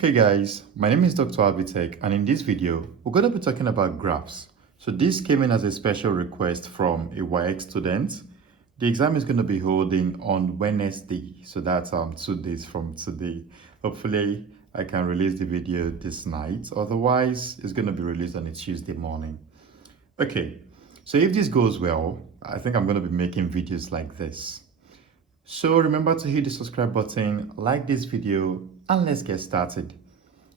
Okay guys, my name is Dr. Dravitech, and in this video, we're going to be talking about graphs. So this came in as a special request from a Waec student. The exam is going to be holding on Wednesday, so that's 2 days from today. Hopefully, I can release the video this night. Otherwise, it's going to be released on a Tuesday morning. Okay, so if this goes well, I think I'm going to be making videos like this. So remember to hit the subscribe button, like this video, and let's get started.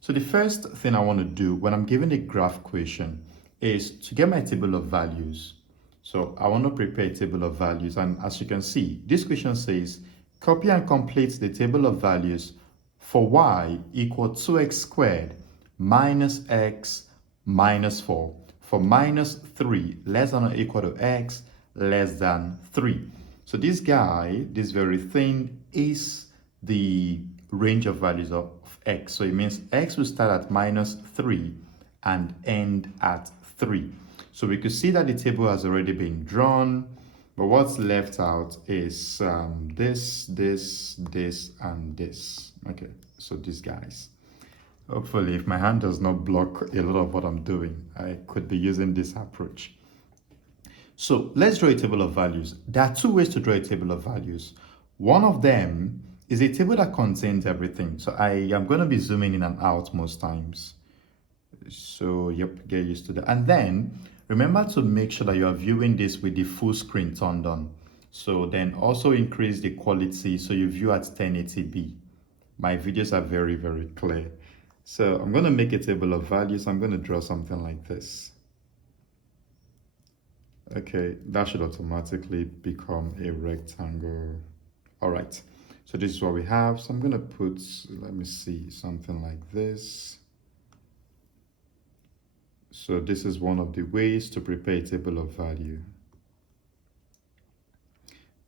So the first thing I want to do when I'm given a graph question is to get my table of values. So I want to prepare a table of values, and as you can see, this question says, copy and complete the table of values for y equal 2x squared minus x minus 4 for minus 3 less than or equal to x less than 3. So this guy, this very thing, is the range of values of x. So it means x will start at minus 3 and end at 3. So we could see that the table has already been drawn, but what's left out is this, and this. Okay, so these guys. Hopefully, if my hand does not block a lot of what I'm doing, I could be using this approach. So let's draw a table of values. There are 2 ways to draw a table of values. One of them is a table that contains everything. So I am going to be zooming in and out most times. So yep, get used to that. And then remember to make sure that you are viewing this with the full screen turned on. So then also increase the quality so you view at 1080p. My videos are very, very clear. So I'm going to make a table of values. I'm going to draw something like this. Okay, that should automatically become a rectangle. All right, so this is what we have. So I'm going to put, let me see, something like this. So this is one of the ways to prepare a table of value.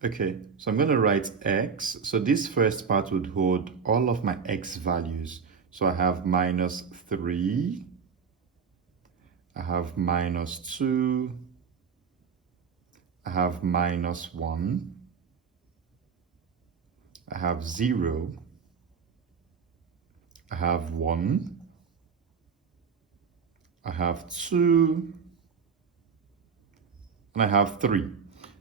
Okay, so I'm going to write x. So this first part would hold all of my x values. So I have minus 3, I have minus 2, I have minus 1, I have 0, I have 1, I have 2, and I have 3.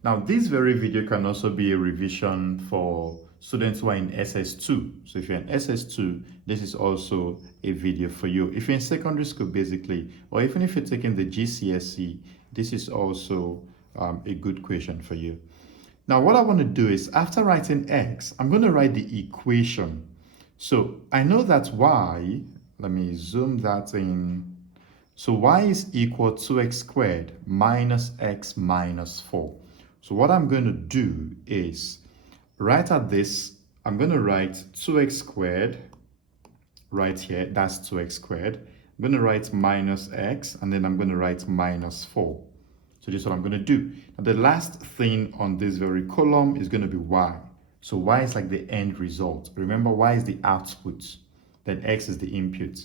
Now, this very video can also be a revision for students who are in SS2. So if you're in SS2, this is also a video for you. If you're in secondary school, basically, or even if you're taking the Gcse, this is also a good question for you. Now, what I want to do is, after writing x, I'm going to write the equation. So I know that y, let me zoom that in. So y is equal to x squared minus x minus 4. So what I'm going to do is, right at this, I'm going to write 2x squared right here. That's 2x squared. I'm going to write minus x, and then I'm going to write minus 4. So this is what I'm going to do. Now, the last thing on this very column is going to be y. So y is like the end result. Remember, y is the output. Then x is the input.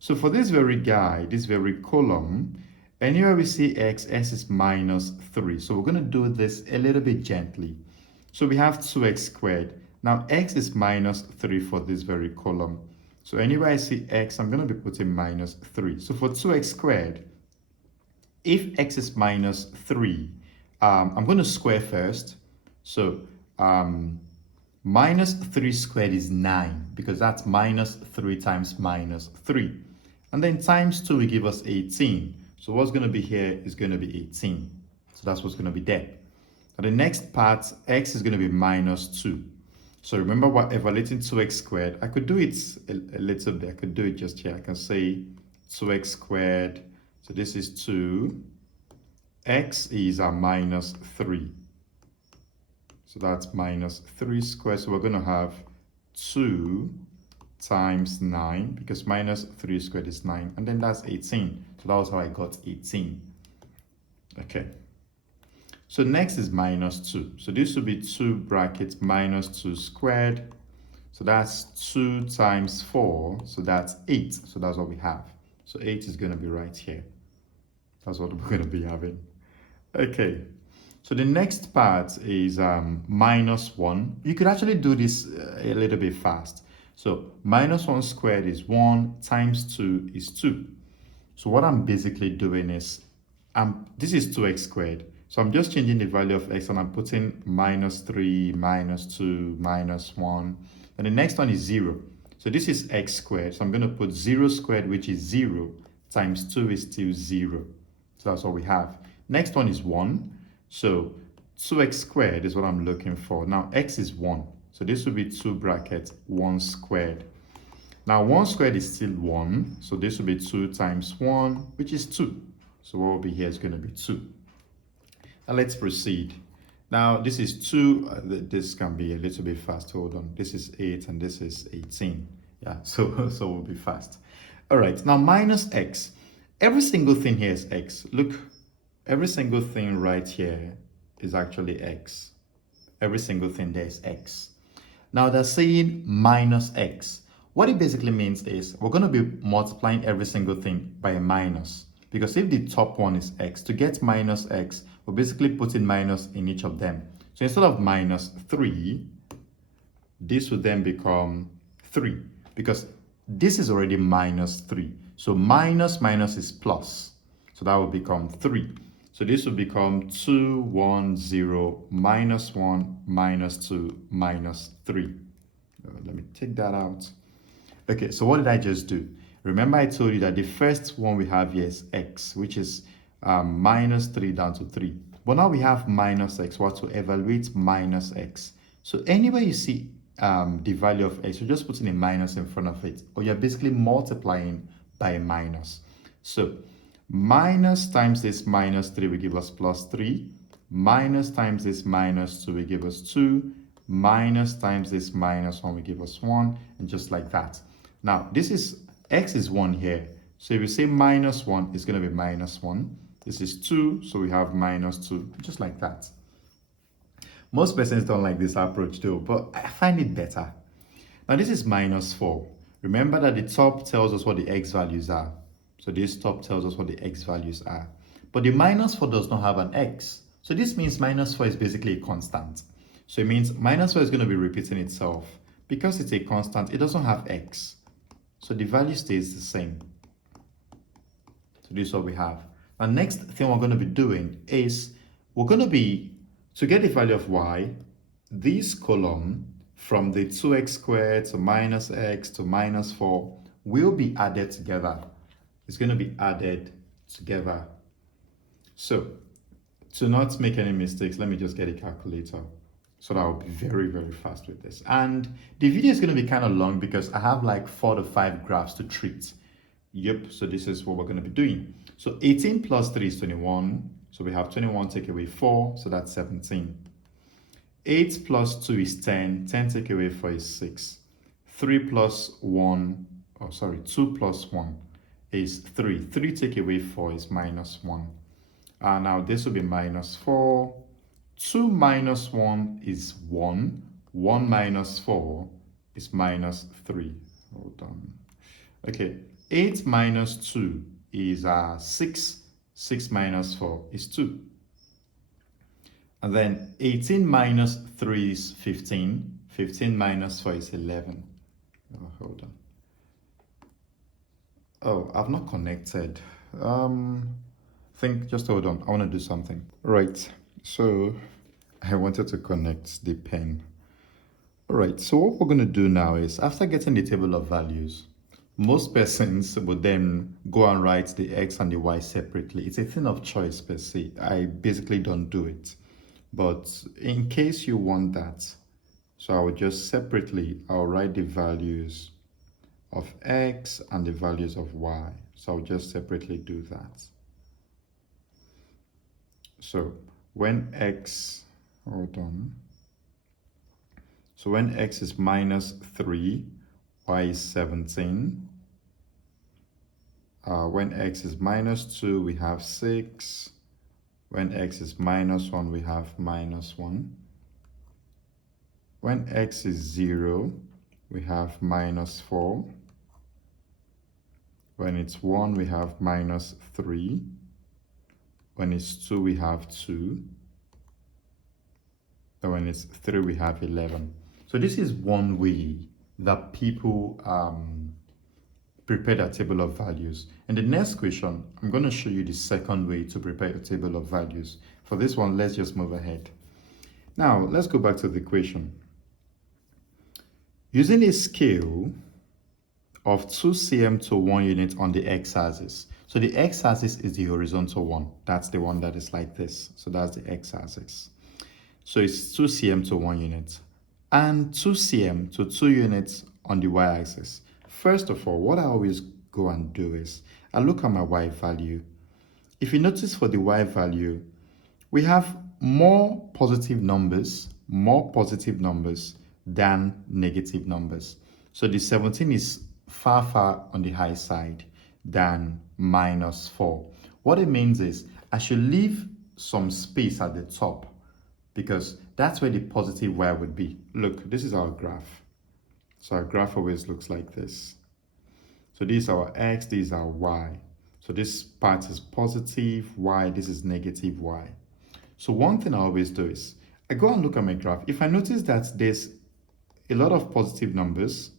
So for this very guy, this very column, anywhere we see x, s is minus 3. So we're going to do this a little bit gently. So we have 2x squared. Now x is minus 3 for this very column. So anywhere I see x, I'm going to be putting minus 3. So for 2x squared, if x is minus 3, I'm going to square first. So minus 3 squared is 9, because that's minus 3 times minus 3. And then times 2 will give us 18. So what's going to be here is going to be 18. So that's what's going to be there. Now the next part, x is going to be minus 2. So remember, what evaluating 2x squared, I could do it a little bit. I could do it just here. I can say 2x squared. So this is 2. X is a minus 3. So that's minus 3 squared. So we're going to have 2 times 9, because minus 3 squared is 9. And then that's 18. So that was how I got 18. Okay. So next is minus 2. So this will be 2 brackets minus 2 squared. So that's 2 times 4. So that's 8. So that's what we have. So 8 is going to be right here. That's what we're going to be having. Okay. So the next part is minus 1. You could actually do this a little bit fast. So minus 1 squared is 1 times 2 is 2. So what I'm basically doing is, this is 2x squared. So I'm just changing the value of x and I'm putting minus 3, minus 2, minus 1. And the next one is 0. So this is x squared. So I'm going to put 0 squared, which is 0, times 2 is still 0. So that's what we have. Next one is 1. So 2x squared is what I'm looking for. Now x is 1. So this will be 2 brackets 1 squared. Now 1 squared is still 1. So this will be 2 times 1, which is 2. So what will be here is going to be 2. Now let's proceed. Now this is 2. This can be a little bit fast. Hold on. This is 8 and this is 18. Yeah, so we'll be fast. All right. Now minus x. Every single thing here is x. Look, every single thing right here is actually x. Every single thing there is x. Now they're saying minus x. What it basically means is we're going to be multiplying every single thing by a minus. Because if the top one is x, to get minus x, we're basically putting minus in each of them. So instead of minus 3, this would then become 3. Because this is already minus 3. So minus minus is plus. So that will become 3. So this will become 2, 1, 0, minus 1, minus 2, minus 3. Let me take that out. Okay, so what did I just do? Remember I told you that the first one we have here is x, which is minus 3 down to 3. But now we have minus x. What to evaluate minus x? So anywhere you see the value of x, you're just putting a minus in front of it. Or you're basically multiplying by a minus. So minus times this minus 3 will give us plus 3. Minus times this minus 2 will give us 2. Minus times this minus 1 will give us 1. And just like that. Now, this is x is 1 here. So if we say minus 1, it's going to be minus 1. This is 2, so we have minus 2, just like that. Most persons don't like this approach though, but I find it better. Now this is minus 4. Remember that the top tells us what the x values are. So this top tells us what the x values are. But the minus 4 does not have an x. So this means minus 4 is basically a constant. So it means minus 4 is going to be repeating itself. Because it's a constant, it doesn't have x. So the value stays the same. So this is what we have. Now next thing we're going to be doing is we're going to be, to get the value of y, this column from the 2x squared to minus x to minus 4 will be added together. It's going to be added together. So to not make any mistakes, let me just get a calculator. So that I'll be very, very fast with this. And the video is going to be kind of long because I have like 4 to 5 graphs to treat. Yep, so this is what we're going to be doing. So 18 plus 3 is 21. So we have 21 take away 4, so that's 17. 8 plus 2 is 10. 10 take away 4 is 6. 3 plus 1, 2 plus 1 is 3. 3 take away 4 is minus 1. Now this will be minus 4. 2 minus 1 is 1. 1 minus 4 is minus 3. Hold on. Okay, 8 minus 2 is 6. 6 minus 4 is 2. And then 18 minus 3 is 15. 15 minus 4 is 11. Oh, hold on. Oh, I've not connected. Just hold on. I want to do something. Right. So I wanted to connect the pen. All right, so what we're going to do now is after getting the table of values, most persons would then go and write the x and the y separately. It's a thing of choice per se. I basically don't do it. But in case you want that, so I will just separately, I'll write the values of x and the values of y. So I'll just separately do that. So when x, hold on. So when x is minus 3, y is 17. When x is minus 2, we have 6. When x is minus 1, we have minus 1. When x is 0, we have minus 4. When it's 1, we have minus 3. When it's 2, we have 2. And when it's 3, we have 11. So this is one way that people prepare a table of values. In the next question, I'm going to show you the second way to prepare a table of values. For this one, let's just move ahead. Now, let's go back to the equation. Using a scale of 2 cm to 1 unit on the x-axis. So the x-axis is the horizontal one. That's the one that is like this. So that's the x-axis. So it's 2 cm to 1 unit. And 2 cm to 2 units on the y-axis. First of all, what I always go and do is, I look at my y value. If you notice for the y value, we have more positive numbers than negative numbers. So the 17 is far on the high side than -4. What it means is I should leave some space at the top because that's where the positive y would be. Look, this is our graph. So our graph always looks like this. So this is our x, this is our y. So this part is positive y, this is negative y. So one thing I always do is I go and look at my graph. If I notice that there's a lot of positive numbers,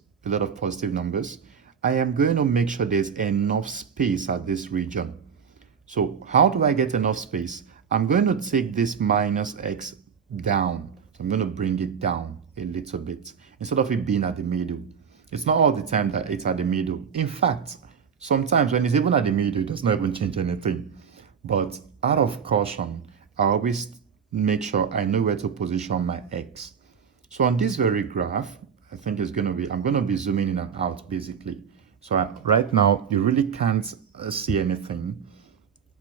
I am going to make sure there's enough space at this region. So how do I get enough space? I'm going to take this minus x down. So I'm going to bring it down a little bit instead of it being at the middle. It's not all the time that it's at the middle. In fact, sometimes when it's even at the middle, it does not even change anything. But out of caution, I always make sure I know where to position my x. So on this very graph, I think it's going to be, I'm going to be zooming in and out basically. So right now, you really can't see anything.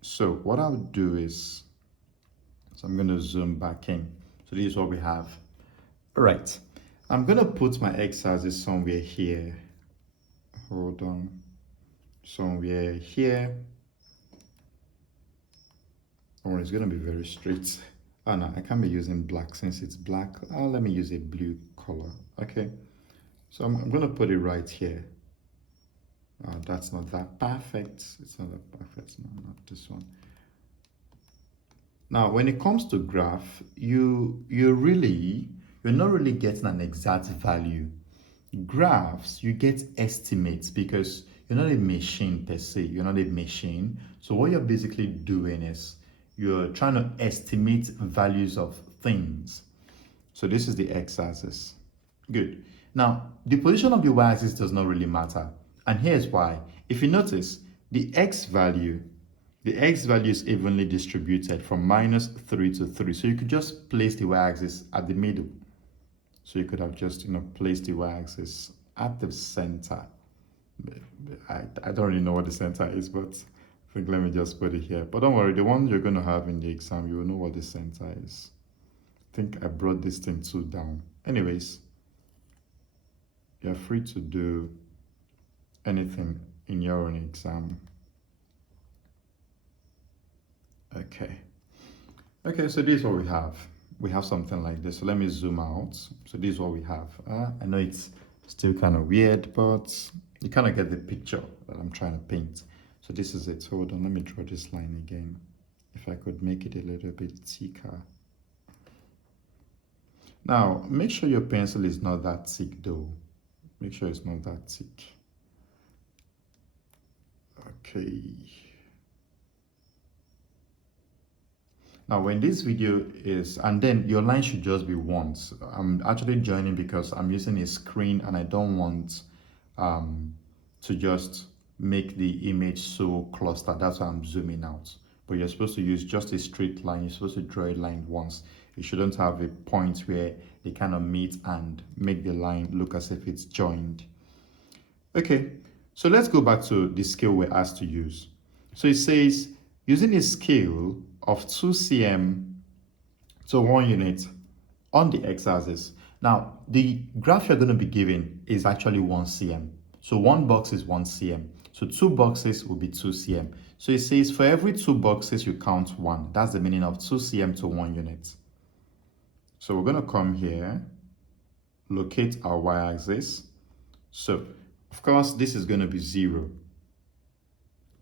So what I'll do is, so I'm going to zoom back in. So this is what we have. All right. I'm going to put my x-axis somewhere here. Hold on. Somewhere here. Or it's going to be very straight. Oh no, I can't be using black since it's black. Let me use a blue color. Okay. So I'm going to put it right here. That's not that perfect. It's not that perfect. No, not this one. Now, when it comes to graph, you're not really getting an exact value. Graphs, you get estimates because you're not a machine per se. You're not a machine. So what you're basically doing is you're trying to estimate values of things. So this is the x-axis. Good. Now, the position of the y-axis does not really matter. And here's why. If you notice, the x value is evenly distributed from -3 to 3. So you could just place the y-axis at the middle. So you could have just, placed the y-axis at the center. I don't really know what the center is, but I think let me just put it here. But don't worry, the one you're going to have in the exam, you will know what the center is. I think I brought this thing too down. Anyways, you're free to do anything in your own exam. Okay, so this is what we have. We have something like this. So let me zoom out. So this is what we have. I know it's still kind of weird, but you kind of get the picture that I'm trying to paint. So this is it. So hold on, let me draw this line again. If I could make it a little bit thicker. Now, make sure your pencil is not that thick though. Make sure it's not that thick. Okay. Now, when this video is, and then your line should just be once. I'm actually joining because I'm using a screen and I don't want to just make the image so clustered. That's why I'm zooming out. But you're supposed to use just a straight line. You're supposed to draw a line once. You shouldn't have a point where they kind of meet and make the line look as if it's joined. Okay, so let's go back to the scale we're asked to use. So it says, using a scale of 2 cm to 1 unit on the x-axis. Now, the graph you're going to be given is actually 1 cm. So one box is 1 cm. So 2 boxes will be 2 cm. So it says for every 2 boxes, you count 1. That's the meaning of 2 cm to 1 unit. So we're going to come here, locate our y-axis. So, of course, this is going to be 0.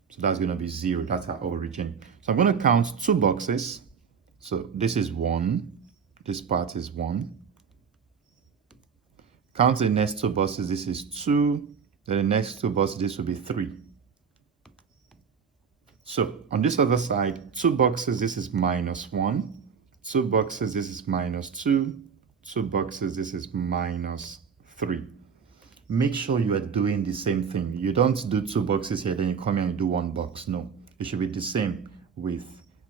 So that's going to be 0. That's our origin. So I'm going to count 2 boxes. So this is 1. This part is 1. Count the next two boxes, this is 2. Then the next two boxes, this will be 3. So on this other side, 2 boxes, this is -1. 2 boxes, this is -2. 2 boxes, this is -3. Make sure you are doing the same thing. You don't do 2 boxes here, then you come here and do 1 box. No, it should be the same with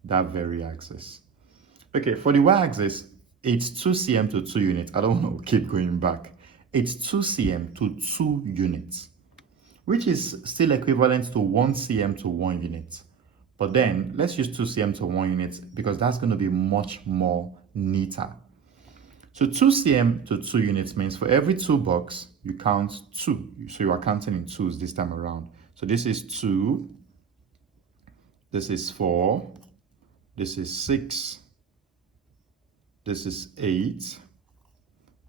that very axis. Okay, for the y-axis, it's 2 cm to 2 units. I don't want to keep going back. It's 2 cm to 2 units, which is still equivalent to 1 cm to 1 unit. But then let's use 2 cm to 1 unit because that's going to be much more neater. So 2 cm to 2 units means for every 2 box, you count 2. So you are counting in 2s this time around. So this is 2, this is 4, this is 6, this is 8,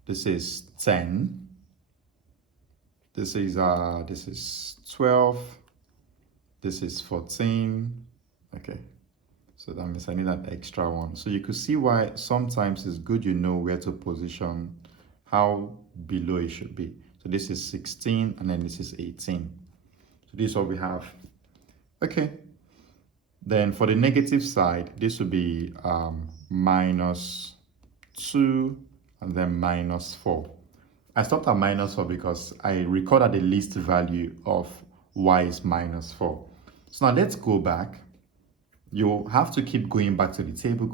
this is 10, this is 12, this is 14. Okay, so that means I need that extra one. So you could see why sometimes it's good you know where to position, how below it should be. So this is 16 and then this is 18. So this is what we have. Okay, then for the negative side, this will be -2 and then -4. I stopped at -4 because I recorded the least value of y is -4. So now let's go back. You have to keep going back to the table,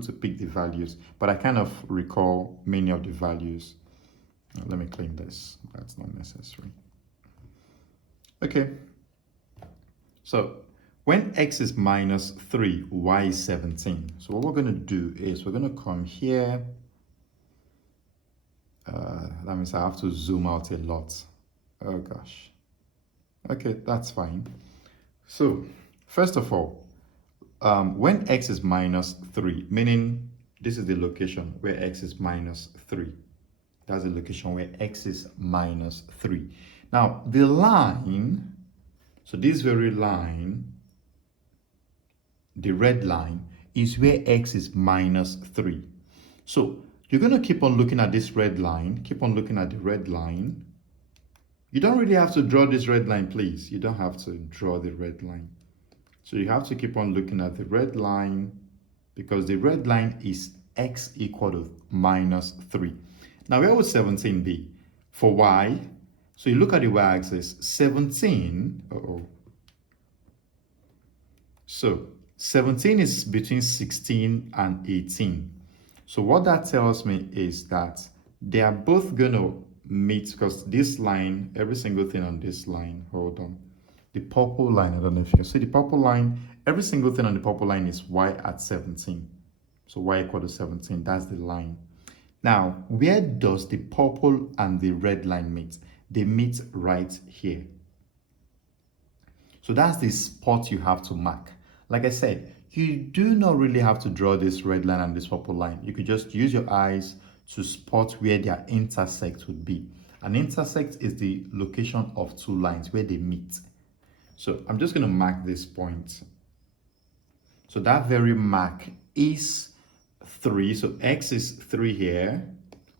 to pick the values. But I kind of recall many of the values. Let me clean this. That's not necessary. Okay. So when x is -3, y is 17. So what we're going to do is we're going to come here. That means I have to zoom out a lot. Oh gosh. Okay, that's fine. So first of all, when x is -3, meaning this is the location where x is -3. That's the location where x is -3. Now, the line, so this very line, the red line, is where x is -3. So you're going to keep on looking at this red line, keep on looking at the red line. You don't really have to draw this red line, please. You don't have to draw the red line. So you have to keep on looking at the red line because the red line is x equal to -3. Now, where would 17 be? For y, so you look at the y-axis, 17, So 17 is between 16 and 18. So what that tells me is that they are both going to meet because this line, every single thing on this line, hold on. The purple line, I don't know if you can see the purple line, every single thing on the purple line is y at 17. So y equal to 17, that's the line. Now, where does the purple and the red line meet? They meet right here. So that's the spot you have to mark. Like I said, you do not really have to draw this red line and this purple line. You could just use your eyes to spot where their intersect would be. An intersect is the location of two lines where they meet. So I'm just going to mark this point. So that very mark is 3. So x is 3 here.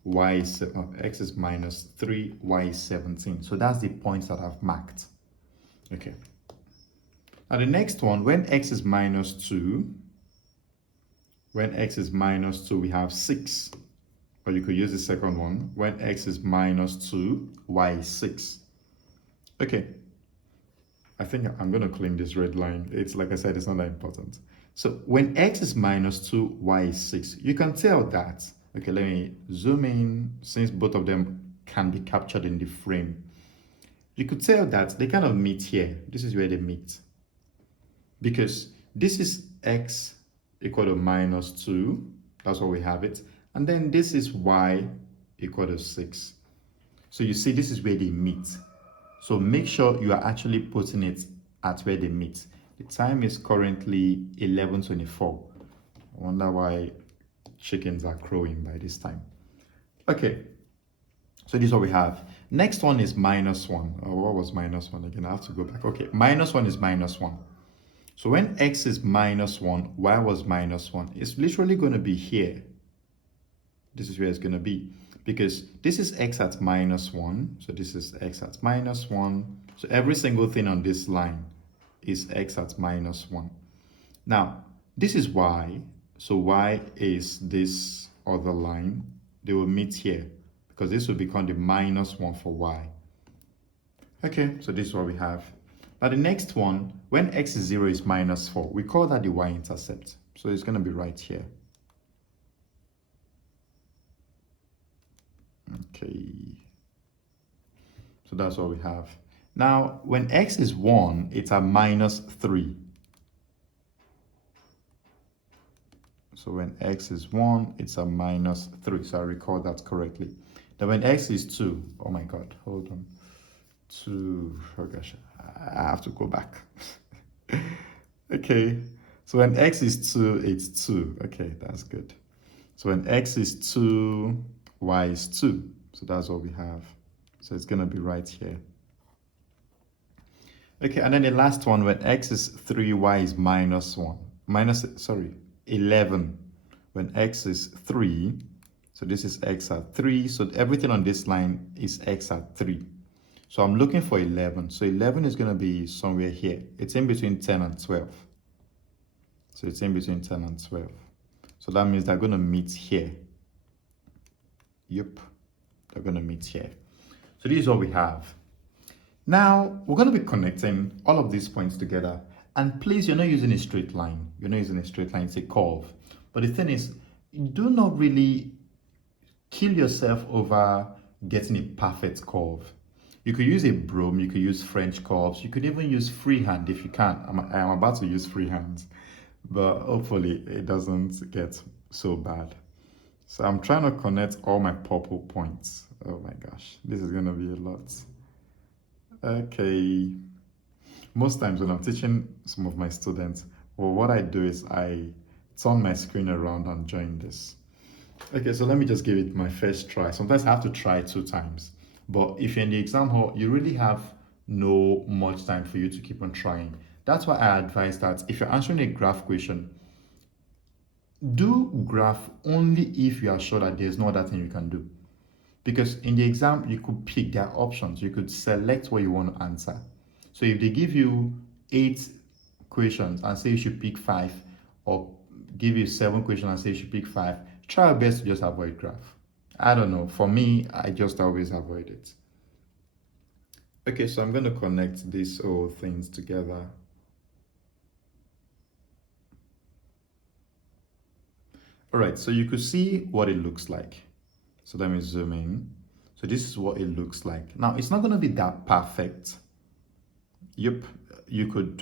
Y is x is -3. Y is 17. So that's the points that I've marked. Okay. Now the next one, when x is -2, we have 6. Or you could use the second one. When x is -2, y is 6. Okay. I think I'm going to clean this red line. It's like I said, it's not that important. So when x is -2, y is 6. You can tell that. Okay, let me zoom in since both of them can be captured in the frame. You could tell that they kind of meet here. This is where they meet. Because this is x equal to -2. That's what we have it. And then this is y equal to 6. So you see, this is where they meet. So make sure you are actually putting it at where they meet. The time is currently 11:24. I wonder why chickens are crowing by this time. Okay, so this is what we have. Next one is -1. Oh, what was -1 again? I have to go back. Okay, -1 is -1. So when x is -1, y was -1. It's literally going to be here. This is where it's going to be. because this is x at -1. So this is x at -1. So every single thing on this line is x at -1. Now, this is y. So y is this other line. They will meet here because this will become the -1 for y. Okay, so this is what we have. Now the next one, when x is 0 is -4, we call that the y-intercept. So it's going to be right here. Okay, so that's what we have. Now, when x is 1, it's a -3. So when x is 1, it's a -3. So I record that correctly. Then when x is 2, oh my God, hold on. 2, oh gosh, I have to go back. Okay, so when x is 2, it's 2. Okay, that's good. So when x is 2, y is 2. So that's what we have. So it's going to be right here. Okay, and then the last one, when x is 3, y is -11. When x is 3, so this is x at 3. So everything on this line is x at 3. So I'm looking for 11. So 11 is going to be somewhere here. It's in between 10 and 12. So it's in between 10 and 12. So that means they're going to meet here. Yep, they're going to meet here. So this is what we have. Now, we're going to be connecting all of these points together. And please, you're not using a straight line. You're not using a straight line, it's a curve. But the thing is, do not really kill yourself over getting a perfect curve. You could use a broom, you could use French curves, you could even use freehand if you can. I'm about to use freehand, but hopefully it doesn't get so bad. So I'm trying to connect all my purple points. Oh my gosh, this is going to be a lot. Okay. Most times when I'm teaching some of my students, well, what I do is I turn my screen around and join this. Okay, so let me just give it my first try. Sometimes I have to try 2 times. But if you're in the exam hall, you really have no much time for you to keep on trying. That's why I advise that if you're answering a graph question, do graph only if you are sure that there's no other thing you can do. Because in the exam, you could pick their options. You could select what you want to answer. So if they give you 8 questions and say you should pick 5, or give you 7 questions and say you should pick 5, try your best to just avoid graph. I don't know. For me, I just always avoid it. Okay, so I'm going to connect these all things together. All right, so you could see what it looks like. So let me zoom in. So this is what it looks like. Now, it's not going to be that perfect. Yep,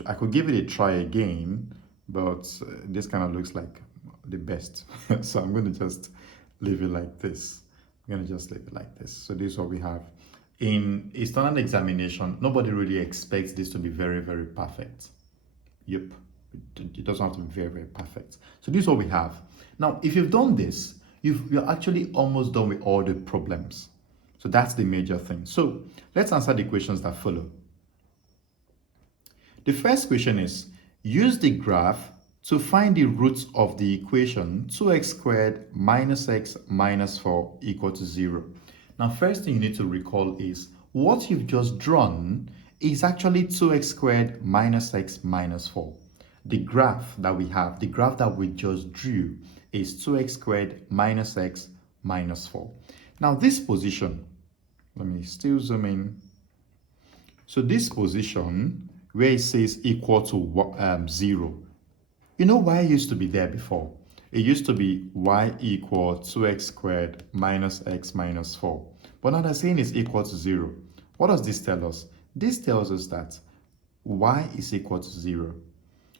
I could give it a try again, but this kind of looks like the best. So I'm going to just leave it like this. I'm going to just leave it like this. So this is what we have. In a standard examination, nobody really expects this to be very, very perfect. Yep, it doesn't have to be very, very perfect. So this is what we have. Now, if you've done this, you're actually almost done with all the problems. So that's the major thing. So let's answer the questions that follow. The first question is, use the graph to find the roots of the equation 2x squared minus x minus 4 equal to 0. Now, first thing you need to recall is what you've just drawn is actually 2x squared minus x minus 4. The graph that we have, the graph that we just drew, is 2x squared minus x minus 4. Now, this position, let me still zoom in. So this position where it says equal to 0, you know y used to be there before. It used to be y equal 2x squared minus x minus 4. But now they're saying it's equal to 0. What does this tell us? This tells us that y is equal to 0.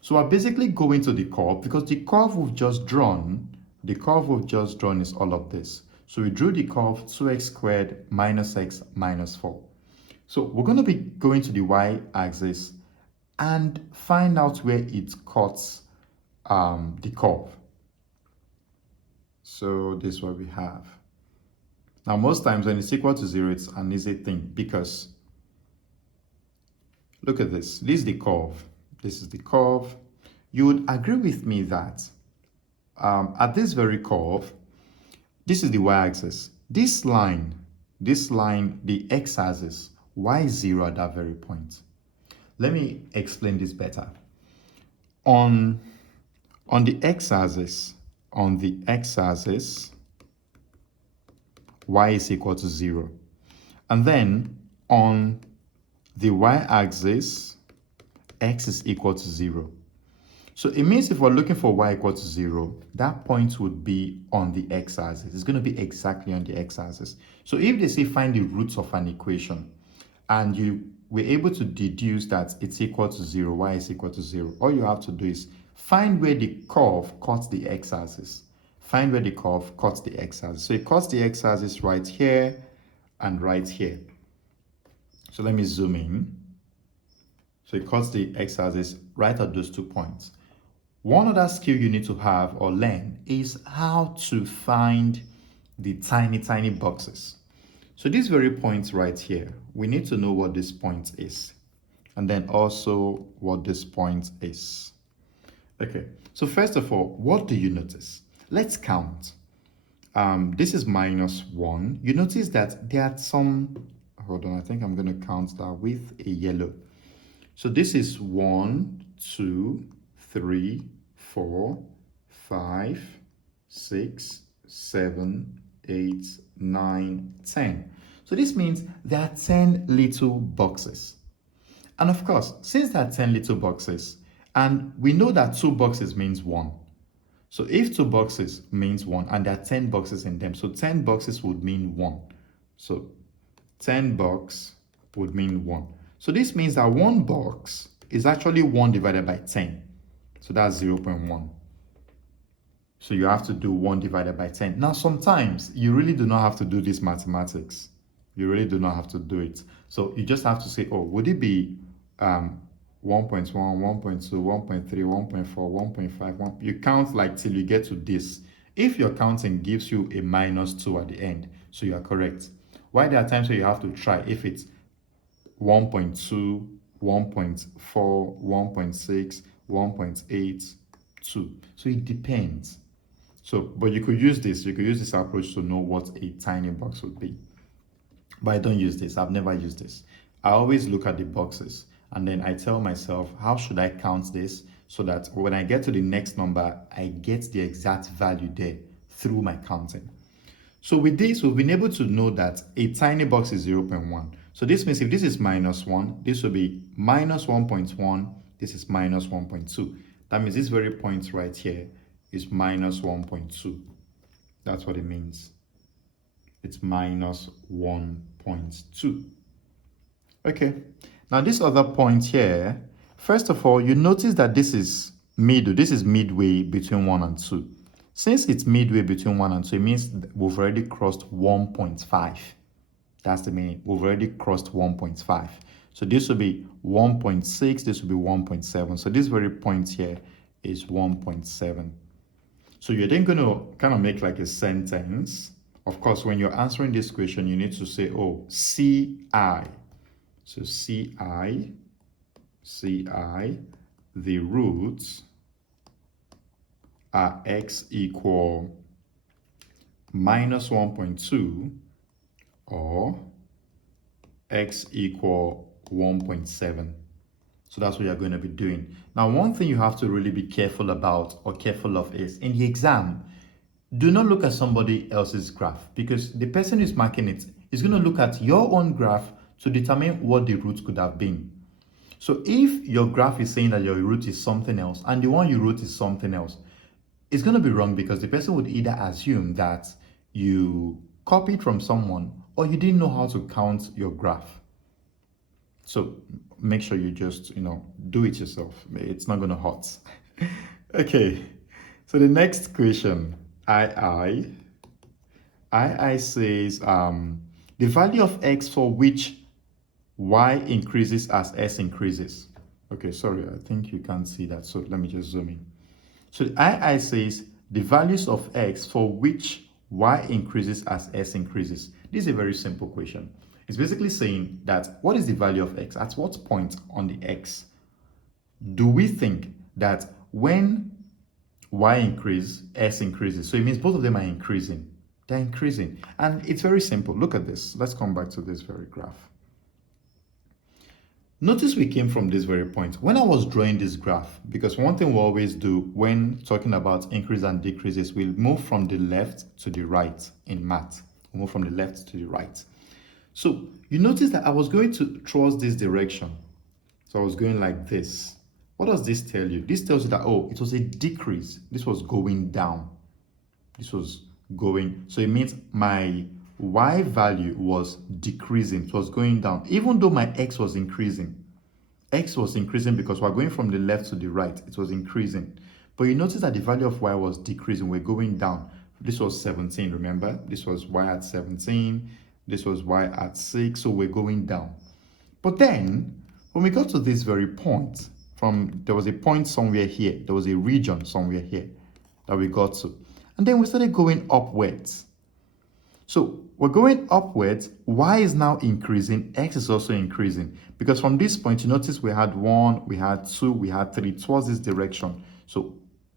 So we're basically going to the curve, because the curve we've just drawn, is all of this. So we drew the curve 2x squared minus x minus 4. So we're going to be going to the y-axis and find out where it cuts the curve. So this is what we have. Now, most times when it's equal to 0, it's an easy thing, because look at this. This is the curve. This is the curve. You would agree with me that at this very curve, this is the y-axis. this line, the x-axis, why is 0 at that very point? Let me explain this better. On the x-axis, y is equal to 0. And then on the y-axis, x is equal to 0. So it means if we're looking for y equal to 0, that point would be on the x-axis. It's going to be exactly on the x-axis. So if they say find the roots of an equation, and you were able to deduce that it's equal to 0, y is equal to 0, all you have to do is find where the curve cuts the x-axis. Find where the curve cuts the x-axis. So it cuts the x-axis right here and right here. So let me zoom in. So it cuts the x-axis right at those 2 points. One other skill you need to have or learn is how to find the tiny boxes. So these very points right here, we need to know what this point is, and then also what this point is. Okay, so first of all, what do you notice? Let's count. This is -1. You notice that there are some, hold on, I think I'm going to count that with a yellow. So this is 1, 2, 3, 4, 5, 6, 7, 8, 9, 10. So this means there are 10 little boxes. And of course, since there are 10 little boxes, and we know that 2 boxes means 1. So if 2 boxes means 1, and there are 10 boxes in them, so 10 boxes would mean 1. So 10 box would mean 1. So this means that 1 box is actually 1 divided by 10. So that's 0.1. So you have to do 1 divided by 10. Now, sometimes you really do not have to do this mathematics. You really do not have to do it. So you just have to say, oh, would it be 1.1, 1.2, 1.3, 1.4, 1.5? You count like till you get to this. If your counting gives you a -2 at the end, so you are correct. Why there are times where you have to try if it's 1.2, 1.4, 1.6, 1.8, 2. So it depends. So, but you could use this approach to know what a tiny box would be. But I don't use this. I've never used this. I always look at the boxes and then I tell myself, how should I count this so that when I get to the next number, I get the exact value there through my counting. So with this, we've been able to know that a tiny box is 0.1. So this means if this is -1, this will be -1.1, this is -1.2. That means this very point right here is -1.2. That's what it means. It's -1.2. Okay, now this other point here, first of all, you notice that this is midway between 1 and 2. Since it's midway between 1 and 2, it means we've already crossed 1.5. That's the meaning. We've already crossed 1.5. So this will be 1.6, this will be 1.7. So this very point here is 1.7. So you're then going to kind of make like a sentence. Of course, when you're answering this question, you need to say, oh, CI. So CI, the roots are x equal -1.2 or x equal 1.7. So that's what you're going to be doing. Now, one thing you have to really be careful about or careful of is in the exam, do not look at somebody else's graph, because the person who's marking it is going to look at your own graph to determine what the root could have been. So if your graph is saying that your root is something else and the one you wrote is something else, it's going to be wrong, because the person would either assume that you copied from someone or you didn't know how to count your graph. So make sure you just, do it yourself. It's not going to hurt. Okay, so the next question, II says the value of x for which y increases as s increases. Okay, sorry, I think you can't see that, so let me just zoom in. So II says the values of x for which y increases as s increases. This is a very simple question. It's basically saying that what is the value of x? At what point on the x do we think that when y increases, s increases? So it means both of them are increasing. They're increasing. And it's very simple. Look at this. Let's come back to this very graph. Notice we came from this very point. When I was drawing this graph, because one thing we always do when talking about increase and decreases, we'll move from the left to the right in math. We'll move from the left to the right. So you notice that I was going towards this direction. So I was going like this. What does this tell you? This tells you that, oh, it was a decrease. This was going down. This was going, so it means my y value was decreasing. It was going down, even though my x was increasing. X was increasing because we're going from the left to the right. It was increasing. But you notice that the value of y was decreasing. We're going down. This was 17, remember? This was y at 17. This was y at 6. So we're going down. But then, when we got to this very point, there was a point somewhere here. There was a region somewhere here that we got to. And then we started going upwards. So we're going upwards, y is now increasing, x is also increasing. Because from this point, you notice we had 1, we had 2, we had 3 towards this direction. So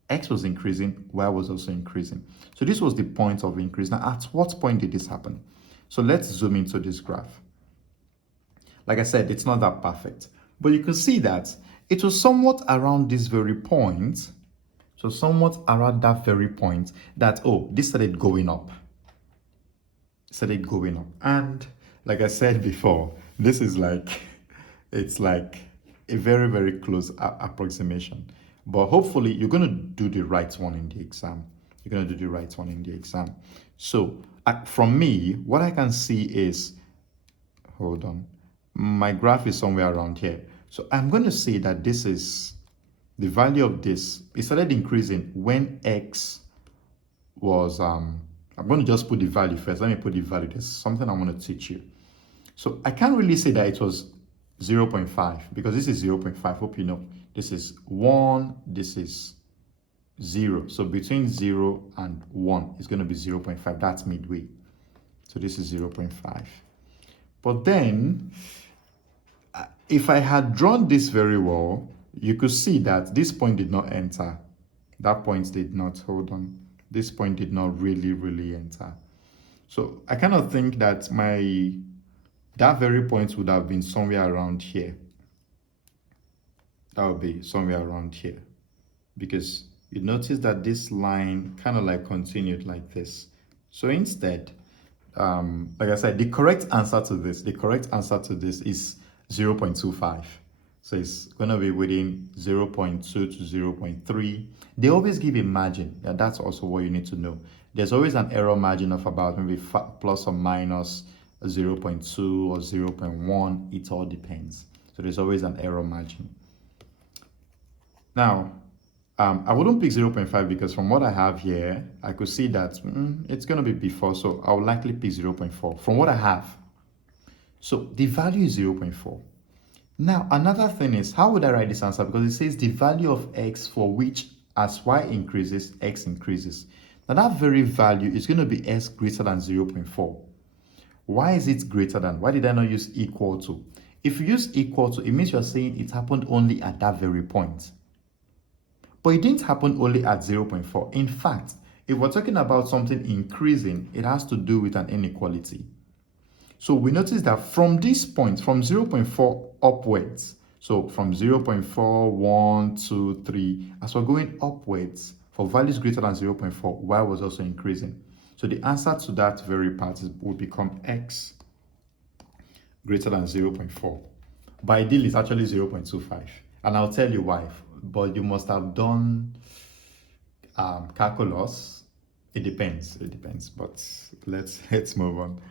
x was increasing, y was also increasing. So this was the point of increase. Now, at what point did this happen? So let's zoom into this graph. Like I said, it's not that perfect. But you can see that it was somewhat around this very point. So somewhat around that very point that, oh, this started going up. Started going up. And like I said before, this is like, it's like a very, very close approximation. But hopefully you're going to do the right one in the exam. You're going to do the right one in the exam. So from me, what I can see is, hold on, my graph is somewhere around here. So I'm going to say that this is the value of this. It started increasing when x was, I'm going to just put the value first. Let me put the value. There's something I want to teach you. So I can't really say that it was 0.5 because this is 0.5. Hope you know. This is 1. This is 0. So between 0 and 1 is going to be 0.5. That's midway. So this is 0.5. But then, if I had drawn this very well, you could see that this point did not enter. That point did not, hold on. This point did not really enter. So I kind of think that that very point would have been somewhere around here. That would be somewhere around here. Because you notice that this line kind of like continued like this. So instead, like I said, the correct answer to this is 0.25. So it's going to be within 0.2 to 0.3. They always give a margin. That's also what you need to know. There's always an error margin of about maybe plus or minus 0.2 or 0.1. It all depends. So there's always an error margin. Now, I wouldn't pick 0.5 because from what I have here, I could see that it's going to be before. So I'll likely pick 0.4 from what I have. So the value is 0.4. Now, another thing is, how would I write this answer? Because it says the value of x for which as y increases, x increases. Now, that very value is going to be s greater than 0.4. Why is it greater than? Why did I not use equal to? If you use equal to, it means you're saying it happened only at that very point. But it didn't happen only at 0.4. In fact, if we're talking about something increasing, it has to do with an inequality. So we notice that from this point, from 0.4 upwards, so from 0.4, 1, 2, 3, as we're going upwards, for values greater than 0.4, y was also increasing. So the answer to that very part would become x greater than 0.4. But ideally, it's actually 0.25. And I'll tell you why. But you must have done calculus. It depends. But let's move on.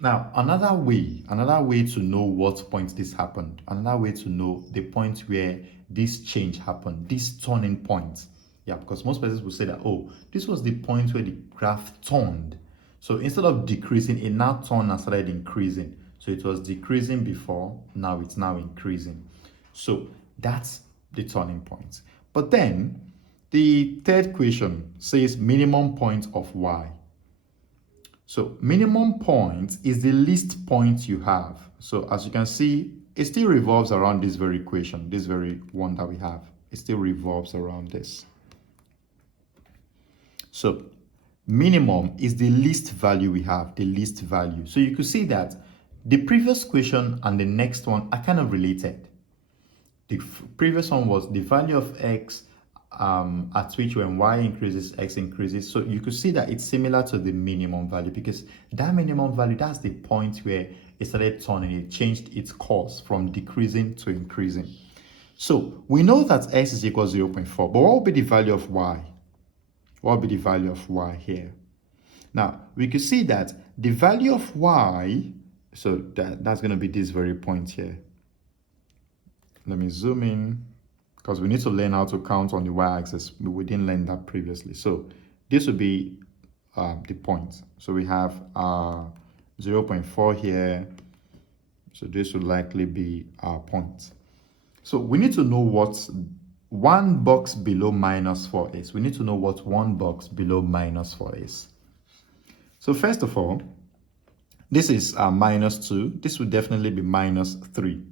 Now, another way to know what point this happened, another way to know the point where this change happened, this turning point. Yeah, because most persons will say that, oh, this was the point where the graph turned. So instead of decreasing, it now turned and started increasing. So it was decreasing before, now it's now increasing. So that's the turning point. But then the third question says minimum point of y. So minimum point is the least point you have. So as you can see, it still revolves around this very equation, this very one that we have. It still revolves around this. So minimum is the least value we have, the least value. So you could see that the previous question and the next one are kind of related. The previous one was the value of x at which when y increases, x increases. So you could see that it's similar to the minimum value, because that minimum value, that's the point where it started turning, it changed its course from decreasing to increasing. So we know that x is equal to 0.4, but what will be the value of y? What will be the value of y here? Now, we could see that the value of y, so that's going to be this very point here. Let me zoom in, because we need to learn how to count on the y-axis. We didn't learn that previously. So this would be the point. So we have 0.4 here. So this would likely be our point. So we need to know what one box below minus 4 is. We need to know what one box below minus 4 is. So first of all, this is minus 2. This would definitely be minus 3.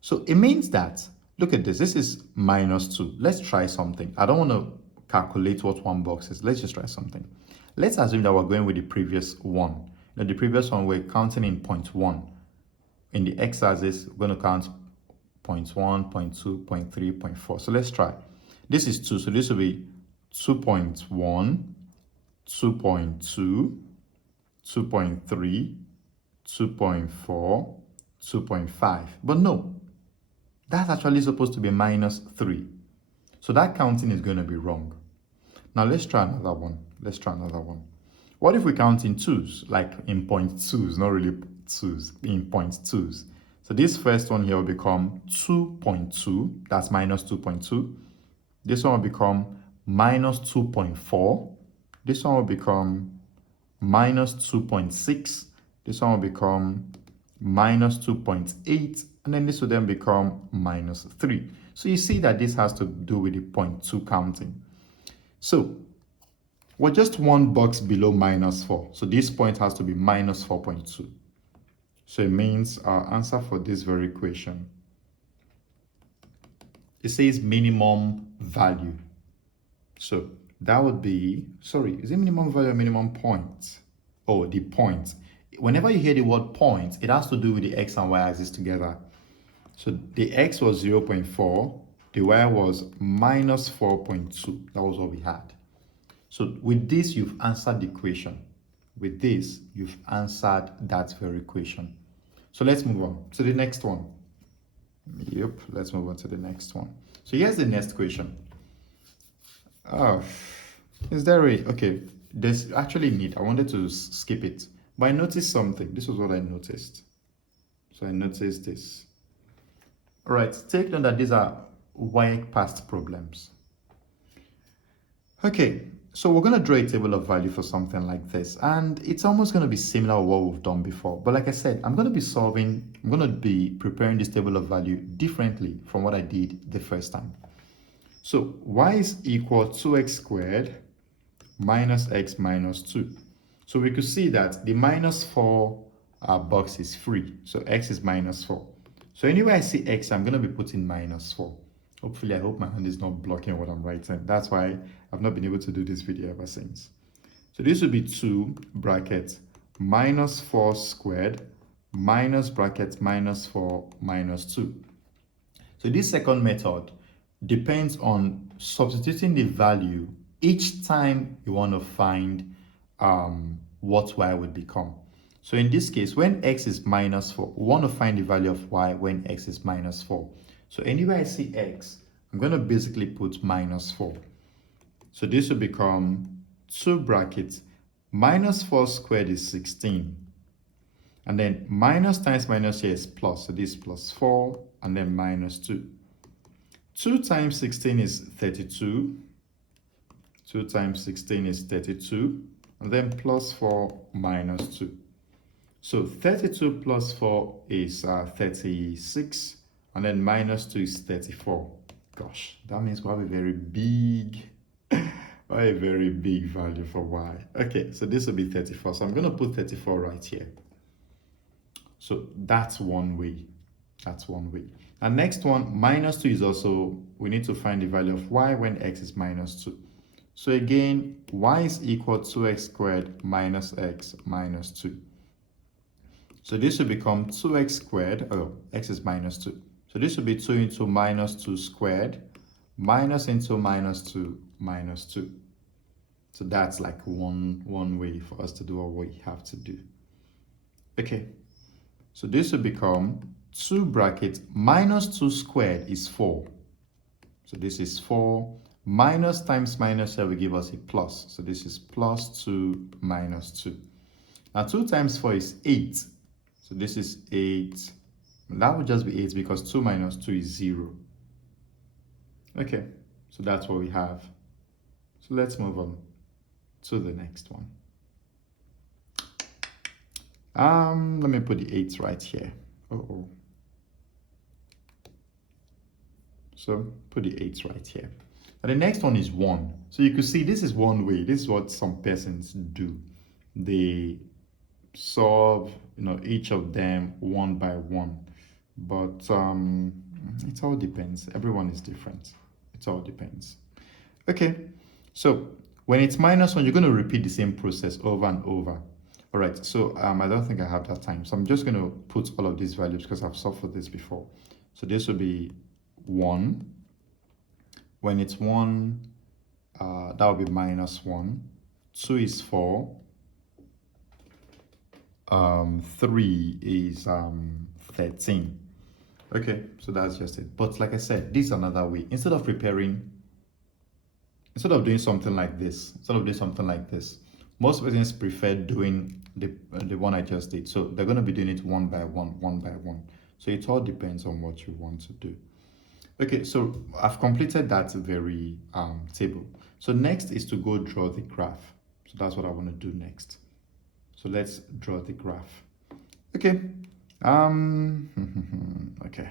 So it means that, look at this. This is minus 2. Let's try something. I don't want to calculate what one box is. Let's just try something. Let's assume that we're going with the previous one. Now, the previous one, we're counting in 0.1. In the x-axis, we're going to count 0.1, 0.2, 0.3, 0.4. So let's try. This is 2. So this will be 2.1, 2.2, 2.3, 2.4, 2.5. But no, that's actually supposed to be minus 3. So that counting is going to be wrong. Now let's try another one. Let's try another one. What if we count in 2s, like in 0.2s, not really 2s, in 0.2s? So this first one here will become 2.2, that's minus 2.2. This one will become minus 2.4. This one will become minus 2.6. This one will become minus 2.8. And then this will then become minus 3. So you see that this has to do with the 0.2 counting. So we're just one box below minus 4. So this point has to be minus 4.2. So it means our answer for this very equation, it says minimum value. So that would be, sorry, is it minimum value or minimum point? Oh, the point. Whenever you hear the word point, it has to do with the x and y axis together. So the x was 0.4, the y was minus 4.2. That was what we had. So with this, you've answered the equation. With this, you've answered that very equation. So let's move on to the next one. Yep, let's move on to the next one. So here's the next question. Oh, is there a, okay, there's actually need. I wanted to skip it, but I noticed something. This was what I noticed. So I noticed this. All right, take note that these are Waec past problems. Okay, so we're going to draw a table of value for something like this, and it's almost going to be similar to what we've done before. But like I said, I'm going to be preparing this table of value differently from what I did the first time. So y is equal to 2x squared minus x minus 2. So we could see that the minus 4 box is free. So x is minus 4. So anywhere I see x, I'm going to be putting minus 4. Hopefully, I hope my hand is not blocking what I'm writing. That's why I've not been able to do this video ever since. So this will be 2 brackets minus 4 squared minus bracket minus 4 minus 2. So this second method depends on substituting the value each time you want to find what y would become. So in this case, when x is minus 4, we want to find the value of y when x is minus 4. So anywhere I see x, I'm going to basically put minus 4. So this will become 2 brackets. Minus 4 squared is 16. And then minus times minus here is plus. So this is plus 4 and then minus 2. 2 times 16 is 32. 2 times 16 is 32. And then plus 4 minus 2. So 32 plus 4 is 36. And then minus 2 is 34. Gosh, that means we have a very big value for y. Okay, so this will be 34. So I'm going to put 34 right here. So that's one way. That's one way. And next one, minus 2 is also, we need to find the value of y when x is minus 2. So again, y is equal to x squared minus x minus 2. So this will become 2x squared, oh, x is minus 2. So this will be 2 into minus 2 squared, minus into minus 2 minus 2. So that's like one way for us to do what we have to do. Okay, so this will become 2 brackets minus 2 squared is 4. So this is 4. Minus times minus here will give us a plus. So this is plus 2 minus 2. Now 2 times 4 is 8. So this is 8. That would just be 8 because 2 minus 2 is 0. Okay, so that's what we have. So let's move on to the next one. Let me put the 8 right here. So put the 8 right here. And the next one is 1. So you could see this is one way. This is what some persons do. They solve, each of them one by one. But it all depends. Everyone is different. It all depends. Okay, so when it's minus 1, you're going to repeat the same process over and over. All right, so I don't think I have that time. So I'm just going to put all of these values because I've solved for this before. So this will be 1. When it's 1, that will be minus 1. 2 is 4. 3 is 13. Okay, so that's just it. But like I said, this is another way. Instead of doing something like this, most persons prefer doing the one I just did. So they're going to be doing it one by one. So it all depends on what you want to do. Okay, so I've completed that very table. So next is to go draw the graph. So that's what I want to do next. So let's draw the graph. Okay. Okay.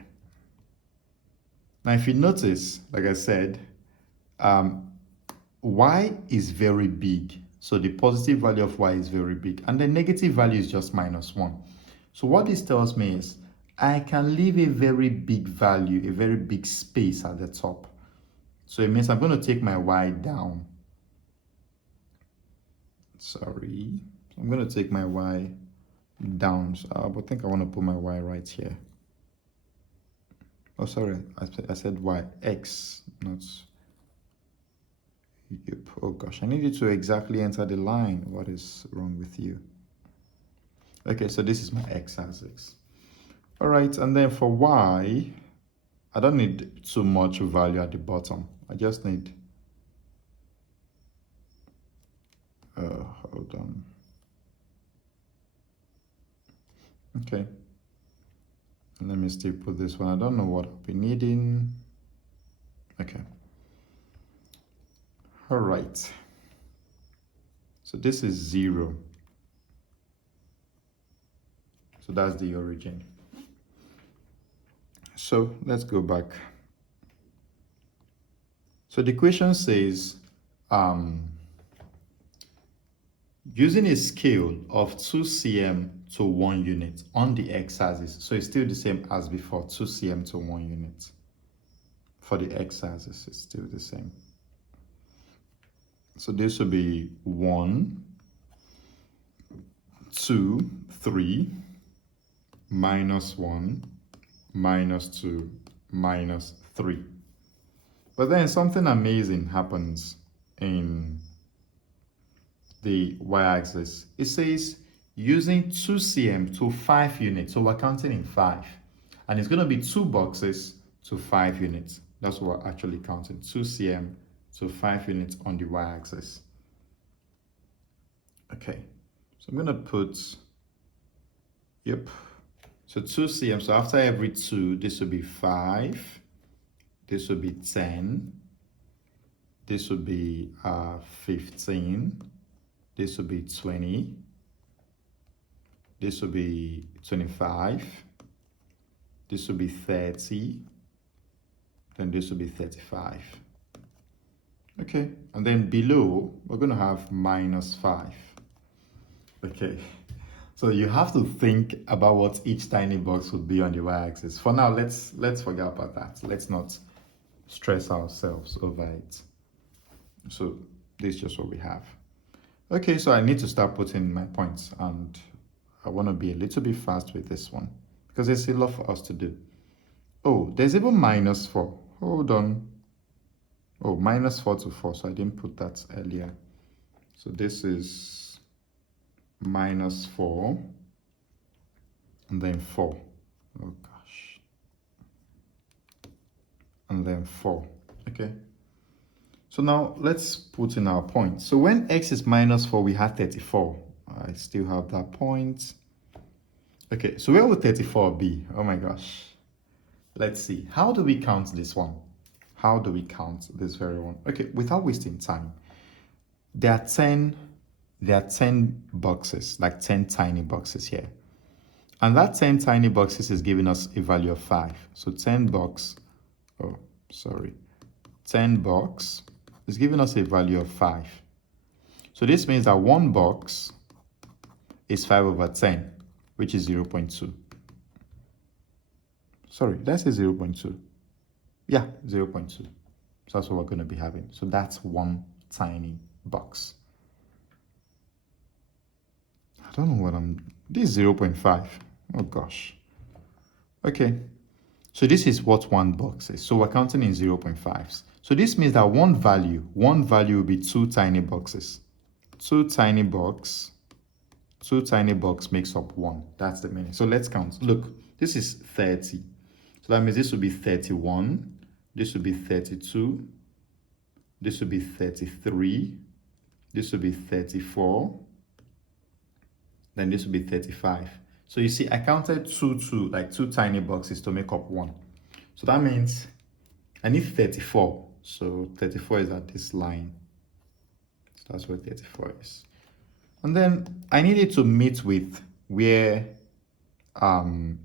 Now, if you notice, like I said, y is very big. So the positive value of y is very big. And the negative value is just minus 1. So what this tells me is I can leave a very big value, a very big space at the top. So it means I'm going to take my y down. Sorry. I'm going to take my y down. So I think I want to put my y right here. Oh, sorry. I said y. X, not... Yep. Oh, gosh. I need you to exactly enter the line. What is wrong with you? Okay, so this is my x-axis. All right, and then for y, I don't need too much value at the bottom. I just need, hold on. Okay, let me still put this one. I don't know what I'll be needing. Okay. All right. So this is 0. So that's the origin. So let's go back. So the question says, using a scale of 2 cm to 1 unit on the x-axis. So it's still the same as before, 2 cm to 1 unit. For the x-axis, it's still the same. So this will be 1, 2, 3, minus 1, minus 2, minus 3. But then something amazing happens in the y-axis. It says using 2 cm to 5 units. So we're counting in 5. And it's going to be 2 boxes to 5 units. That's what we're actually counting. 2 cm to 5 units on the y-axis. Okay. So I'm going to put, yep. So 2 cm, so after every 2, this will be 5, this will be 10, this will be 15, this will be 20, this will be 25, this will be 30, then this will be 35. Okay, and then below, we're going to have minus 5. Okay. So you have to think about what each tiny box would be on the y-axis. For now, let's forget about that. Let's not stress ourselves over it. So This is just what we have. Okay, so I need to start putting my points, and I want to be a little bit fast with this one because there's a lot for us to do. Oh, there's even -4. Hold on. Oh, -4 to 4, so I didn't put that earlier. So this is -4 and then 4. Oh gosh. And then 4. Okay. So now let's put in our points. So when x is -4, we have 34. I still have that point. Okay, so where would 34 be? Oh my gosh. Let's see. How do we count this one? How do we count this very one? Okay, without wasting time, there are 10 boxes, like 10 tiny boxes here. And that 10 tiny boxes is giving us a value of 5. So 10 box is giving us a value of 5. So this means that one box is 5/10, which is 0.2. Sorry, that's a 0.2. Yeah, 0.2. So that's what we're going to be having. So that's one tiny box. I don't know what this is 0.5. Oh gosh. Okay. So this is what one box is. So we're counting in 0.5s. So this means that one value will be 2 tiny boxes. 2 tiny box makes up 1. That's the meaning. So let's count. Look, this is 30. So that means this will be 31. This will be 32. This will be 33. This will be 34. Then this will be 35. So you see, I counted two tiny boxes to make up 1. So that means I need 34. So 34 is at this line. So that's where 34 is. And then I need it to meet with where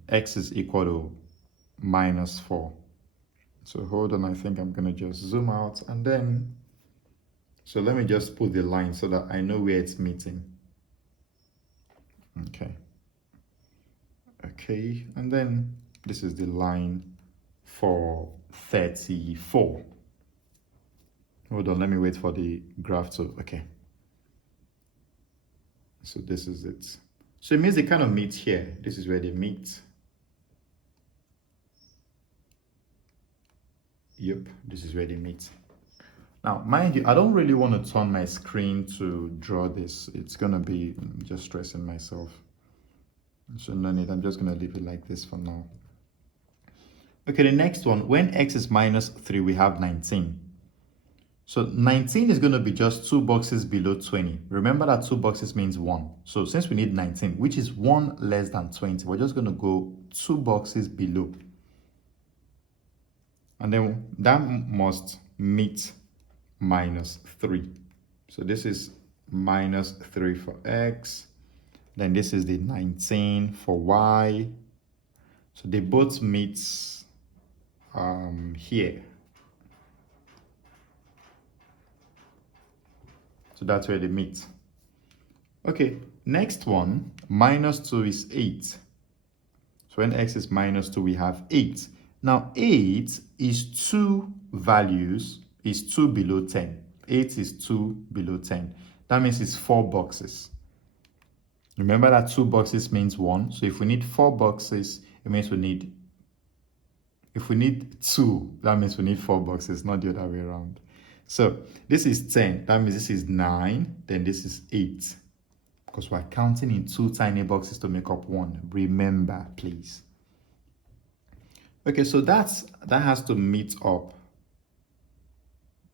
x is equal to -4. So hold on, I think I'm going to just zoom out and then, so let me just put the line so that I know where it's meeting. Okay, and then this is the line for 34. Hold on, let me wait for the graph to, okay. So this is it. So it means they kind of meet here. This is where they meet. Yep, this is where they meet. Now, mind you, I don't really want to turn my screen to draw this. It's going to be just stressing myself. So no need, I'm just going to leave it like this for now. Okay, the next one, when x is -3, we have 19. So 19 is going to be just 2 boxes below 20. Remember that 2 boxes means 1. So since we need 19, which is 1 less than 20, we're just going to go 2 boxes below. And then that must meet -3. So this is -3 for x. Then this is the 19 for y. So they both meet here. So that's where they meet. Okay, next one, -2 is 8. So when x is -2, we have 8. Now 8 is 2 values, is 2 below 10. 8 is 2 below 10. That means it's 4 boxes. Remember that 2 boxes means 1. So if we need 4 boxes, it means if we need 2, that means we need 4 boxes, not the other way around. So this is 10, that means this is 9, then this is 8. Because we're counting in 2 tiny boxes to make up 1. Remember, please. Okay, so that has to meet up.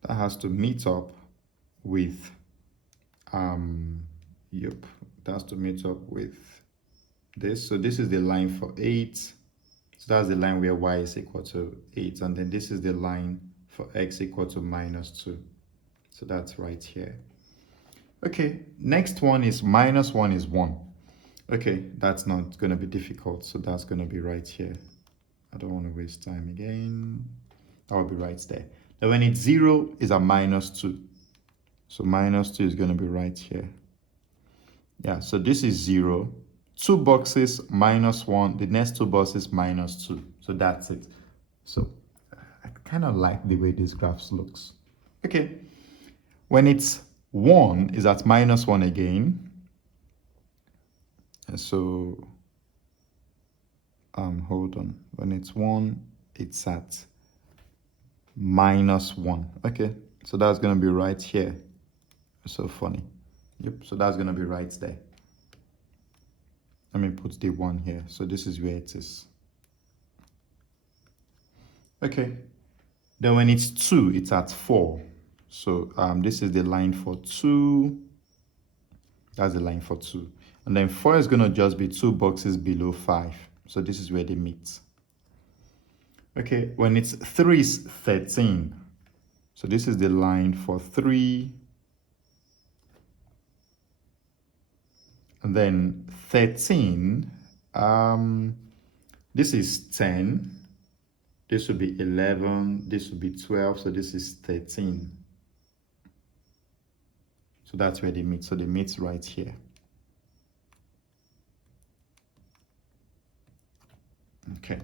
That has to meet up with, yep, that has to meet up with this. So this is the line for 8. So that's the line where y is equal to 8. And then this is the line for x equal to -2. So that's right here. Okay, next one is -1 is 1. Okay, that's not going to be difficult. So that's going to be right here. I don't want to waste time again. That will be right there. Then when it's 0 is a -2. So -2 is going to be right here. Yeah, so this is 0. 2 boxes -1. The next 2 boxes -2. So that's it. So I kind of like the way this graph looks. Okay, when it's 1 is at -1 again. And so, hold on. When it's 1, it's at -1. Okay, so that's going to be right here. So funny. Yep, so that's going to be right there. Let me put the 1 here. So this is where it is. Okay, then when it's 2, it's at 4. So this is the line for 2. That's the line for 2. And then 4 is going to just be 2 boxes below 5. So this is where they meet. Okay, when it's 3 is 13. So this is the line for 3. And then 13, this is 10. This would be 11. This would be 12. So this is 13. So that's where they meet. So they meet right here. Okay.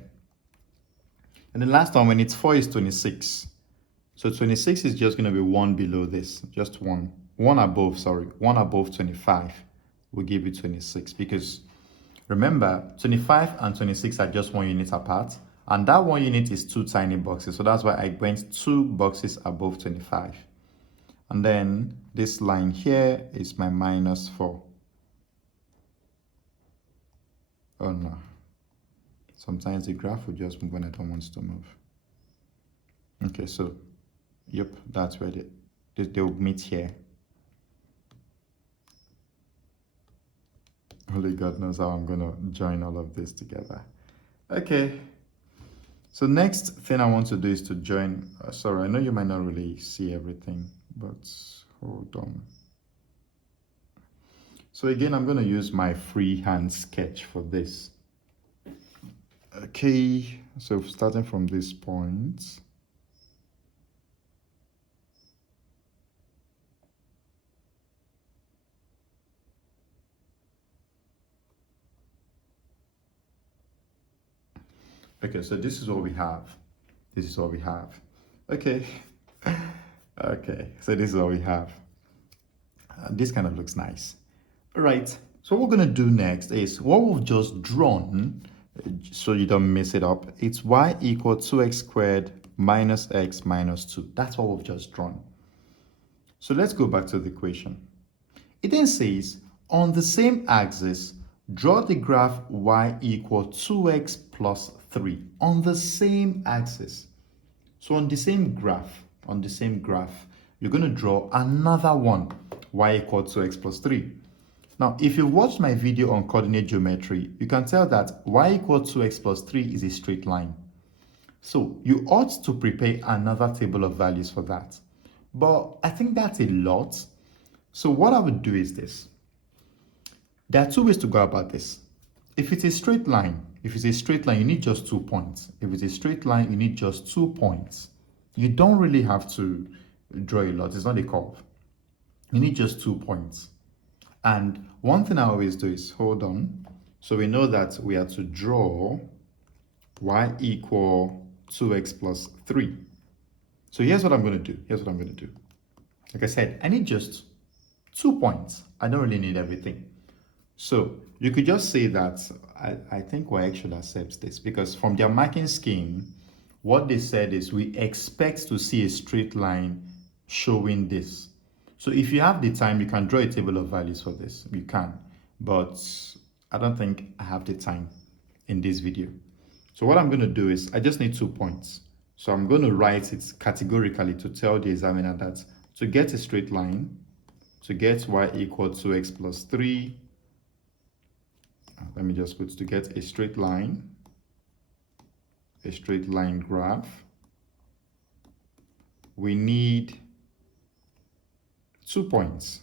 And the last one, when it's 4, is 26. So 26 is just going to be 1 below this. Just 1. 1 above, sorry. 1 above 25 will give you 26. Because remember, 25 and 26 are just 1 unit apart. And that 1 unit is 2 tiny boxes. So that's why I went 2 boxes above 25. And then this line here is my -4. Oh no. Sometimes the graph will just move when I don't want it to move. Okay, so, yep, that's where they'll meet here. Only God knows how I'm going to join all of this together. Okay. So next thing I want to do is to join, sorry, I know you might not really see everything, but hold on. So again, I'm going to use my freehand sketch for this. Okay, so starting from this point. Okay, so this is what we have. This is what we have. Okay. Okay, so this is what we have. This kind of looks nice. All right, so what we're going to do next is what we've just drawn, so you don't mess it up. It's y equal 2x squared minus x minus 2. That's what we've just drawn. So let's go back to the equation. It then says, on the same axis, draw the graph y equal 2x plus 3. On the same axis. So on the same graph, you're going to draw another one, y equal 2x plus 3. Now, if you watched my video on coordinate geometry, you can tell that y equal 2x plus 3 is a straight line. So you ought to prepare another table of values for that. But I think that's a lot. So what I would do is this. There are 2 ways to go about this. If it's a straight line, you need just 2 points. If it's a straight line, you need just 2 points. You don't really have to draw a lot. It's not a curve. You need just 2 points. And one thing I always do is, hold on. So we know that we are to draw y equal 2x plus 3. So here's what I'm going to do. Like I said, I need just 2 points. I don't really need everything. So you could just say that I think Waec should accept this, because from their marking scheme, what they said is we expect to see a straight line showing this. So if you have the time, you can draw a table of values for this. You can, but I don't think I have the time in this video. So what I'm going to do is I just need 2 points. So I'm going to write it categorically to tell the examiner that to get a straight line, to get y equal to x plus 3, let me just put to get a straight line graph, we need 2 points.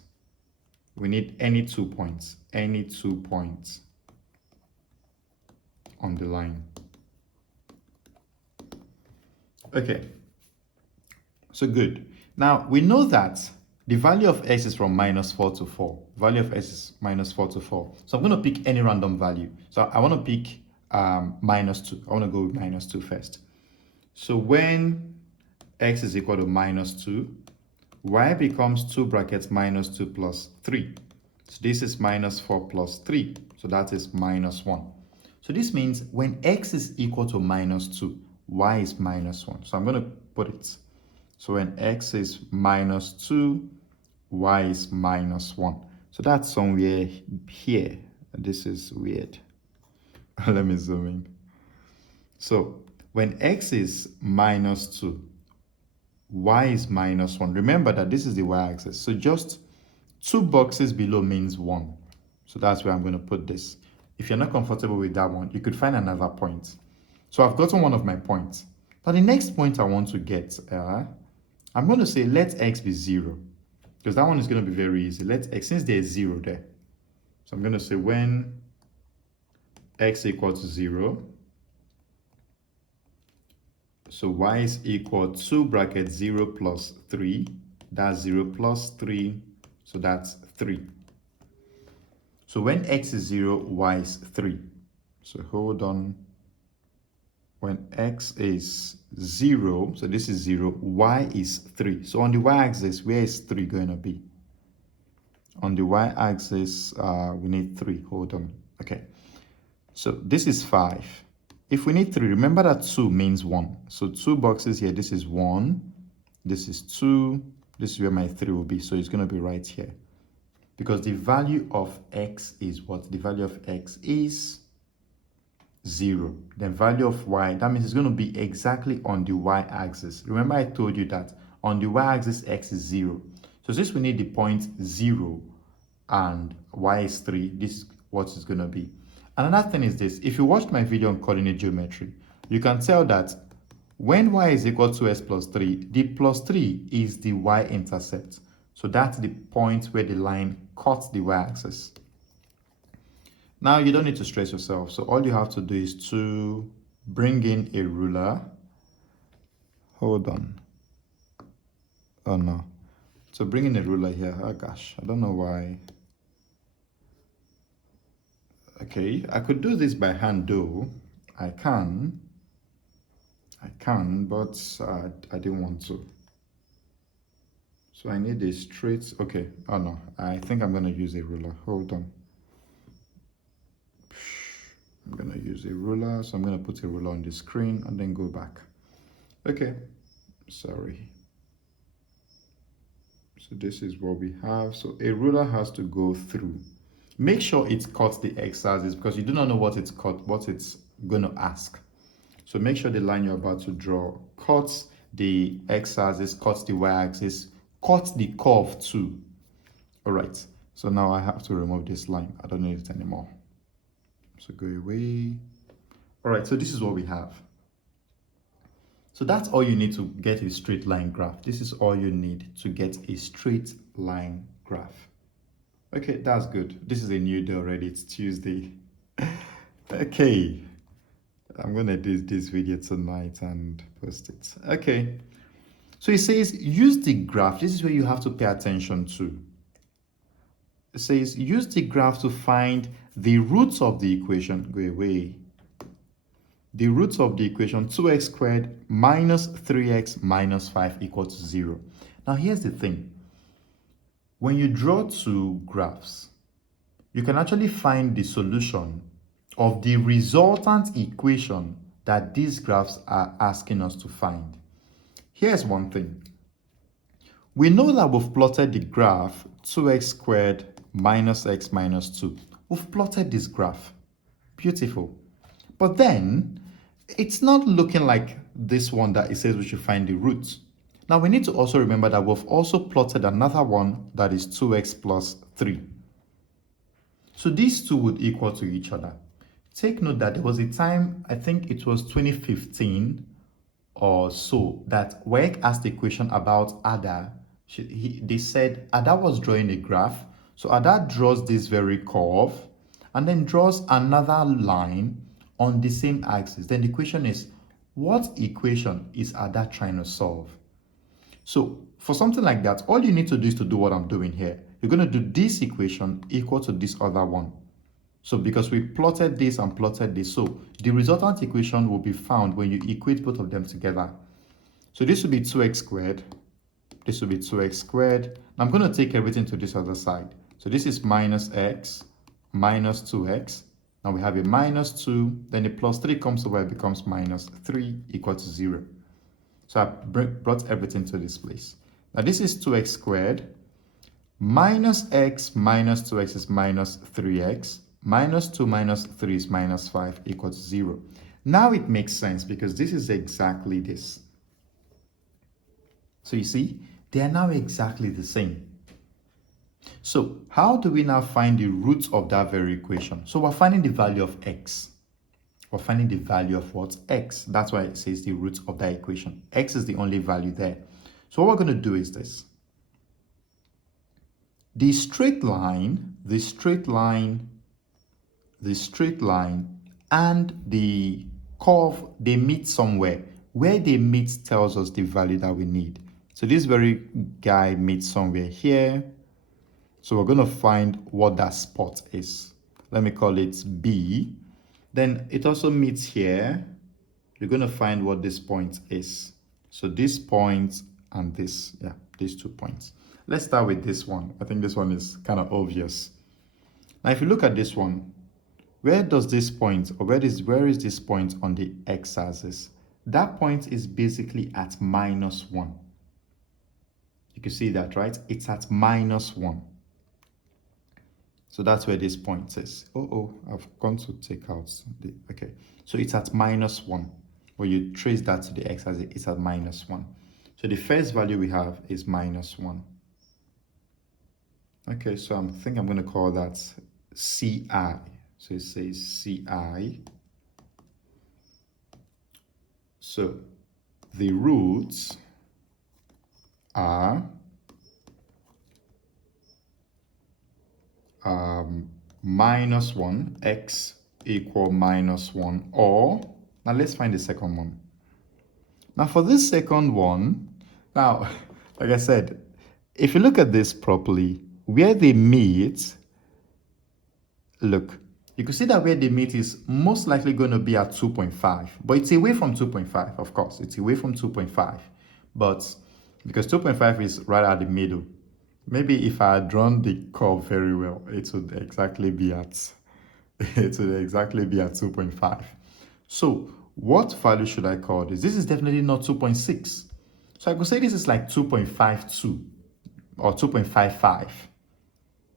We need any 2 points on the line. Okay, so good. Now we know that the value of x is from -4 to 4. Value of x is -4 to 4. So I'm going to pick any random value. So I want to pick -2. I want to go with -2 first. So when x is equal to -2, y becomes 2 brackets minus 2 plus 3. So this is minus 4 plus 3. So that is minus 1. So this means when x is equal to minus 2, y is minus 1. So I'm going to put it. So when x is minus 2, y is minus 1. So that's somewhere here. This is weird. Let me zoom in. So when x is minus 2, y is minus 1. Remember that this is the y-axis. So just 2 boxes below means 1. So that's where I'm going to put this. If you're not comfortable with that one, you could find another point. So I've gotten one of my points. Now the next point I want to get, I'm going to say let x be 0. Because that one is going to be very easy. Let x, since there's 0 there. So I'm going to say when x equals to 0, so y is equal to 2 bracket 0 plus 3. That's 0 plus 3. So that's 3. So when x is 0, y is 3. So hold on. When x is 0, so this is 0, y is 3. So on the y-axis, where is 3 going to be? On the y-axis, we need 3. Hold on. Okay. So this is 5. If we need 3, remember that 2 means 1. So 2 boxes here. This is 1. This is 2. This is where my 3 will be. So it's going to be right here. Because the value of x is what? The value of x is 0. The value of y, that means it's going to be exactly on the y-axis. Remember I told you that on the y-axis x is 0. So since we need the point 0 and y is 3, this is what it's going to be. Another thing is this. If you watched my video on coordinate geometry, you can tell that when y is equal to s plus 3, the plus 3 is the y-intercept. So that's the point where the line cuts the y-axis. Now you don't need to stress yourself. So all you have to do is to bring in a ruler. Hold on. Oh no. So bring in a ruler here. Oh gosh, I don't know why. Okay, I could do this by hand though. I can, but I didn't want to. So I need a straight, okay, oh no, I think I'm gonna use a ruler. Hold on. I'm gonna use a ruler, so I'm gonna put a ruler on the screen and then go back. Okay, sorry. So this is what we have. So a ruler has to go through. Make sure it cuts the x-axis because you do not know what it's going to ask. So make sure the line you're about to draw cuts the x-axis, cuts the y-axis, cuts the curve too. All right. So now I have to remove this line. I don't need it anymore. So go away. All right. So this is what we have. So that's all you need to get a straight line graph. This is all you need to get a straight line graph. Okay, that's good. This is a new day already. It's Tuesday. Okay. I'm going to do this video tonight and post it. Okay. So it says use the graph. This is where you have to pay attention to. It says use the graph to find the roots of the equation. Go away. The roots of the equation 2x squared minus 3x minus 5 equal to 0. Now here's the thing. When you draw two graphs, you can actually find the solution of the resultant equation that these graphs are asking us to find. Here's one thing. We know that we've plotted the graph 2x squared minus x minus 2. We've plotted this graph. Beautiful. But then, it's not looking like this one that it says we should find the roots. Now we need to also remember that we've also plotted another one that is 2x plus 3. So these two would equal to each other. Take note that there was a time, I think it was 2015 or so, that Waec asked a question about Ada. They said Ada was drawing a graph. So Ada draws this very curve and then draws another line on the same axis. Then the question is, what equation is Ada trying to solve? So for something like that, all you need to do is to do what I'm doing here. You're going to do this equation equal to this other one. So because we plotted this and plotted this, so the resultant equation will be found when you equate both of them together. So this will be 2x squared this will be 2x squared. Now I'm going to take everything to this other side. So this is minus x minus 2x. Now we have a minus 2, then a plus 3 comes over, it becomes minus 3 equal to 0. So I brought everything to this place. Now this is 2x squared. Minus x minus 2x is minus 3x. Minus 2 minus 3 is minus 5 equals 0. Now it makes sense because this is exactly this. So you see, they are now exactly the same. So how do we now find the root of that very equation? So we're finding the value of x. We're finding the value of what? X. That's why it says the root of that equation. X is the only value there. So what we're going to do is this. The straight line and the curve, they meet somewhere. Where they meet tells us the value that we need. So this very guy meets somewhere here. So we're going to find what that spot is. Let me call it B. Then it also meets here. You're going to find what this point is. So this point and this, yeah, these 2 points. Let's start with this one. I think this one is kind of obvious. Now, if you look at this one, where does this point, or where is this point on the x-axis? That point is basically at minus 1. You can see that, right? It's at minus 1. So that's where this point is. I've gone to take out the, okay. So it's at minus 1. When you trace that to the x-axis, it's at minus 1. So the first value we have is minus 1. Okay, so I think I'm going to call that Ci. So it says Ci. So the roots are minus 1, x equal minus 1, or, now let's find the second one. Now for this second one, now, like I said, if you look at this properly, where they meet, look, you can see that where they meet is most likely going to be at 2.5, but it's away from 2.5, of course, it's away from 2.5, but because 2.5 is right at the middle, maybe if I had drawn the curve very well, it would exactly be at 2.5. So what value should I call this? This is definitely not 2.6. So I could say this is like 2.52 or 2.55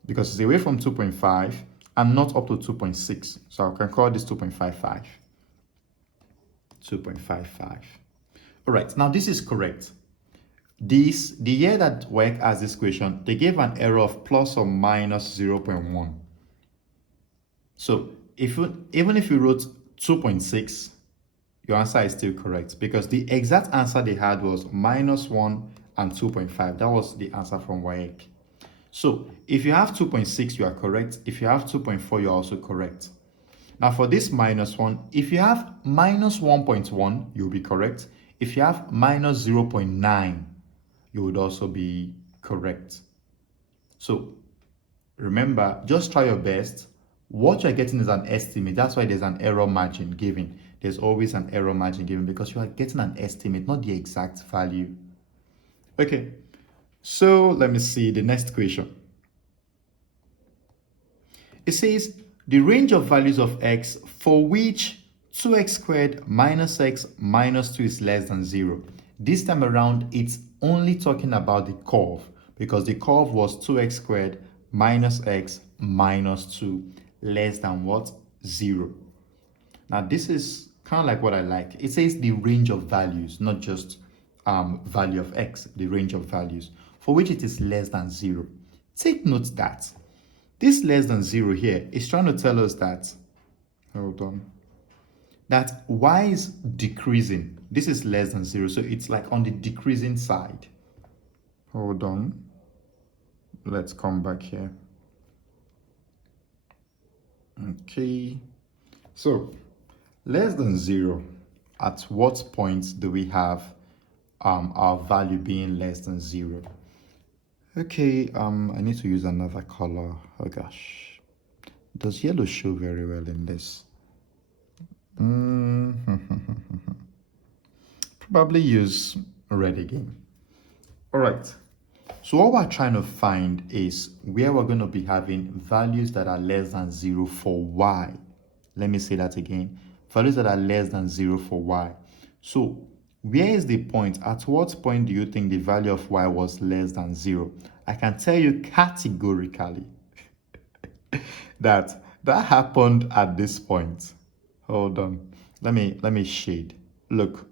because it's away from 2.5 and not up to 2.6. So I can call this 2.55. 2.55. All right, now this is correct. The year that Waec asked this question, they gave an error of plus or minus 0.1. So even if you wrote 2.6, your answer is still correct because the exact answer they had was minus 1 and 2.5. That was the answer from Waec. So if you have 2.6, you are correct. If you have 2.4, you're also correct. Now for this minus 1, if you have minus 1.1, you'll be correct. If you have minus 0.9, you would also be correct. So remember, just try your best. What you're getting is an estimate. That's why there's an error margin given. There's always an error margin given because you are getting an estimate, not the exact value. Okay, so let me see the next question. It says the range of values of x for which 2x squared minus x minus 2 is less than 0. This time around, it's only talking about the curve because the curve was 2x squared minus x minus 2 less than what? 0. Now this is kind of like what I like. It says the range of values, not just value of x, the range of values for which it is less than 0. Take note that this less than 0 here is trying to tell us that, hold on, that y is decreasing. This is less than 0, so it's like on the decreasing side. Hold on. Let's come back here. Okay. So, less than 0, at what point do we have our value being less than 0? Okay, I need to use another color. Oh gosh. Does yellow show very well in this? Probably use red again. All right. So what we're trying to find is where we're going to be having values that are less than 0 for y. Let me say that again. Values that are less than 0 for y. So where is the point? At what point do you think the value of y was less than 0? I can tell you categorically that happened at this point. Hold on. Let me shade. Look.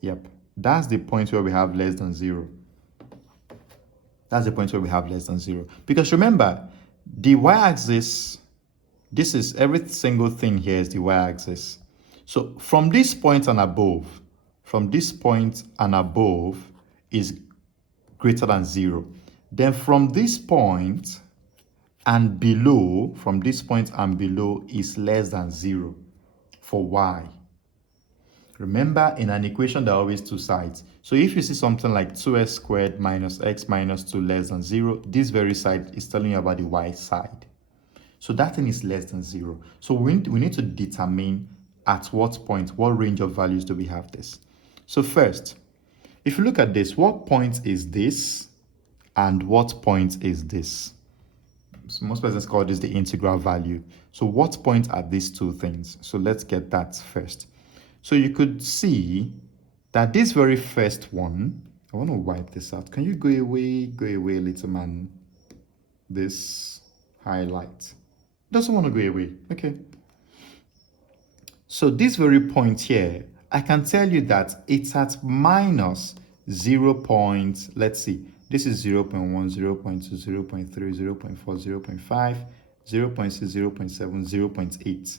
Yep. That's the point where we have less than 0. That's the point where we have less than 0. Because remember, the y-axis, this is every single thing here is the y-axis. So from this point and above, is greater than 0. Then from this point and below, is less than 0 for y. Remember, in an equation, there are always two sides. So if you see something like 2x squared minus x minus 2 less than 0, this very side is telling you about the y side. So that thing is less than 0. So we need to determine at what point, what range of values do we have this. So first, if you look at this, what point is this and what point is this? So most persons call this the integral value. So what point are these two things? So let's get that first. So you could see that this very first one, I want to wipe this out. Can you go away, little man? This highlight doesn't want to go away. Okay. So this very point here, I can tell you that it's at minus 0. Let's see. This is 0 0.1, 0 0.2, 0 0.3, 0 0.4, 0 0.5, 0 0.6, 0 0.7, 0 0.8.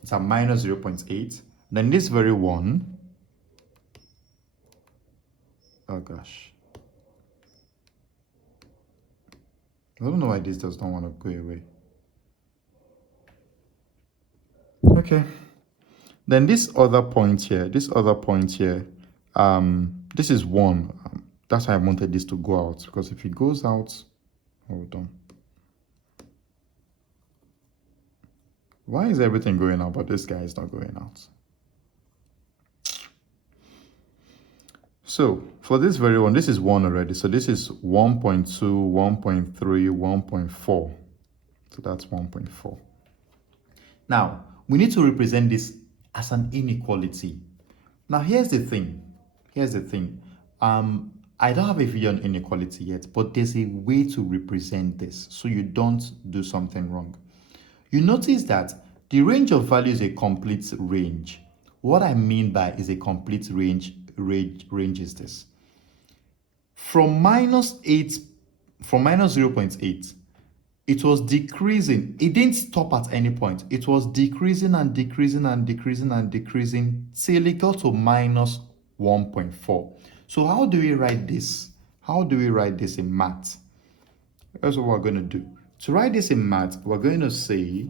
It's a minus 0 0.8. Then this very one, oh gosh. I don't know why this does not want to go away. Okay. Then this other point here, this is 1. That's why I wanted this to go out, because if it goes out, hold on. Why is everything going out, but this guy is not going out? So for this very one, this is 1 already. So this is 1.2, 1.3, 1.4. So that's 1.4. Now, we need to represent this as an inequality. Now, here's the thing. I don't have a video on inequality yet, but there's a way to represent this so you don't do something wrong. You notice that the range of value is a complete range. What I mean by is a complete range is this. From minus 0.8, it was decreasing. It didn't stop at any point. It was decreasing and decreasing and decreasing and decreasing till it got to minus 1.4. So how do we write this? How do we write this in math? That's what we're going to do. To write this in math, we're going to say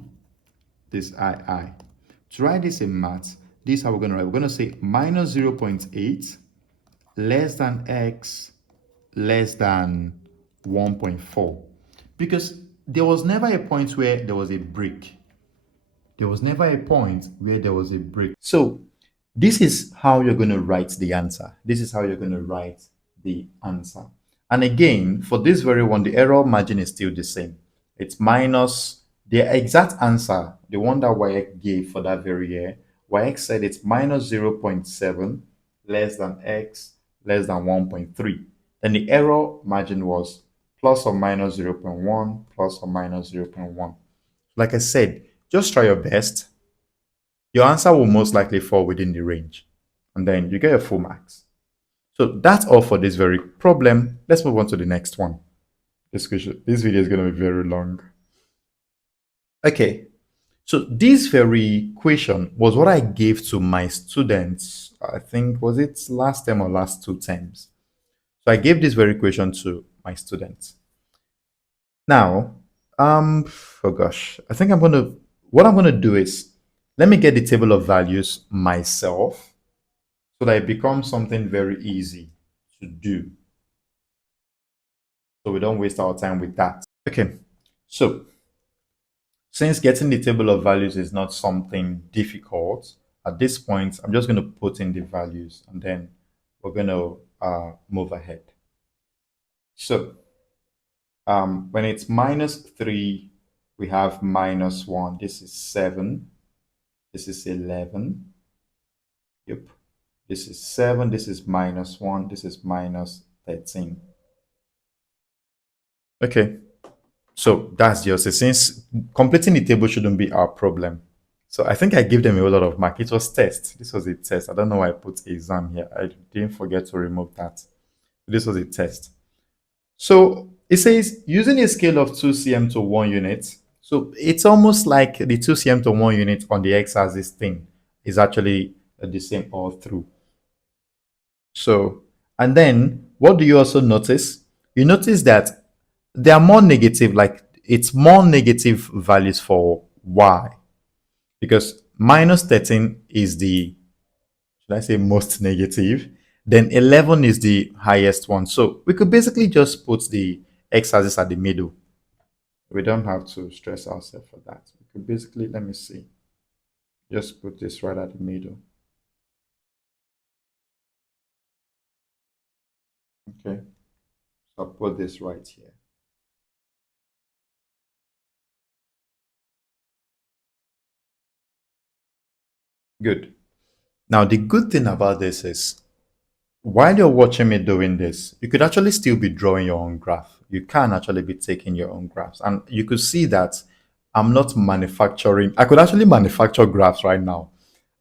this I. To write this in math, this is how we're going to write. We're going to say minus 0.8 less than x less than 1.4. Because there was never a point where there was a break. So this is how you're going to write the answer. And again, for this very one, the error margin is still the same. It's minus the exact answer, the one that Waec gave for that very year. Waec said it's minus 0.7 less than x less than 1.3. Then the error margin was plus or minus 0.1, plus or minus 0.1. Like I said, just try your best. Your answer will most likely fall within the range. And then you get your full marks. So that's all for this very problem. Let's move on to the next one. This video is going to be very long. Okay. So this very question was what I gave to my students. I think, was it last term or last 2 terms? So I gave this very question to my students. Now, oh gosh, I think what I'm going to do is, let me get the table of values myself so that it becomes something very easy to do. So we don't waste our time with that. Okay, so since getting the table of values is not something difficult, at this point, I'm just going to put in the values and then we're going to move ahead. So when it's minus 3, we have minus 1. This is 7. This is 11. Yep. This is 7. This is minus 1. This is minus 13. Okay. So that's just it. Since completing the table shouldn't be our problem. So I think I gave them a whole lot of mark. It was test. This was a test. I don't know why I put exam here. I didn't forget to remove that. This was a test. So it says using a scale of 2 cm to 1 unit. So it's almost like the 2 cm to 1 unit on the x-axis thing is actually the same all through. So, and then what do you also notice? You notice that they are more negative, like it's more negative values for y, because minus 13 is the, should I say, most negative, then 11 is the highest one. So we could basically just put the x-axis at the middle. We don't have to stress ourselves for that. We could basically, let me see, just put this right at the middle. Okay, so I'll put this right here. Good. Now, the good thing about this is while you're watching me doing this, you could actually still be drawing your own graph. You can actually be taking your own graphs. And you could see that I'm not manufacturing. I could actually manufacture graphs right now.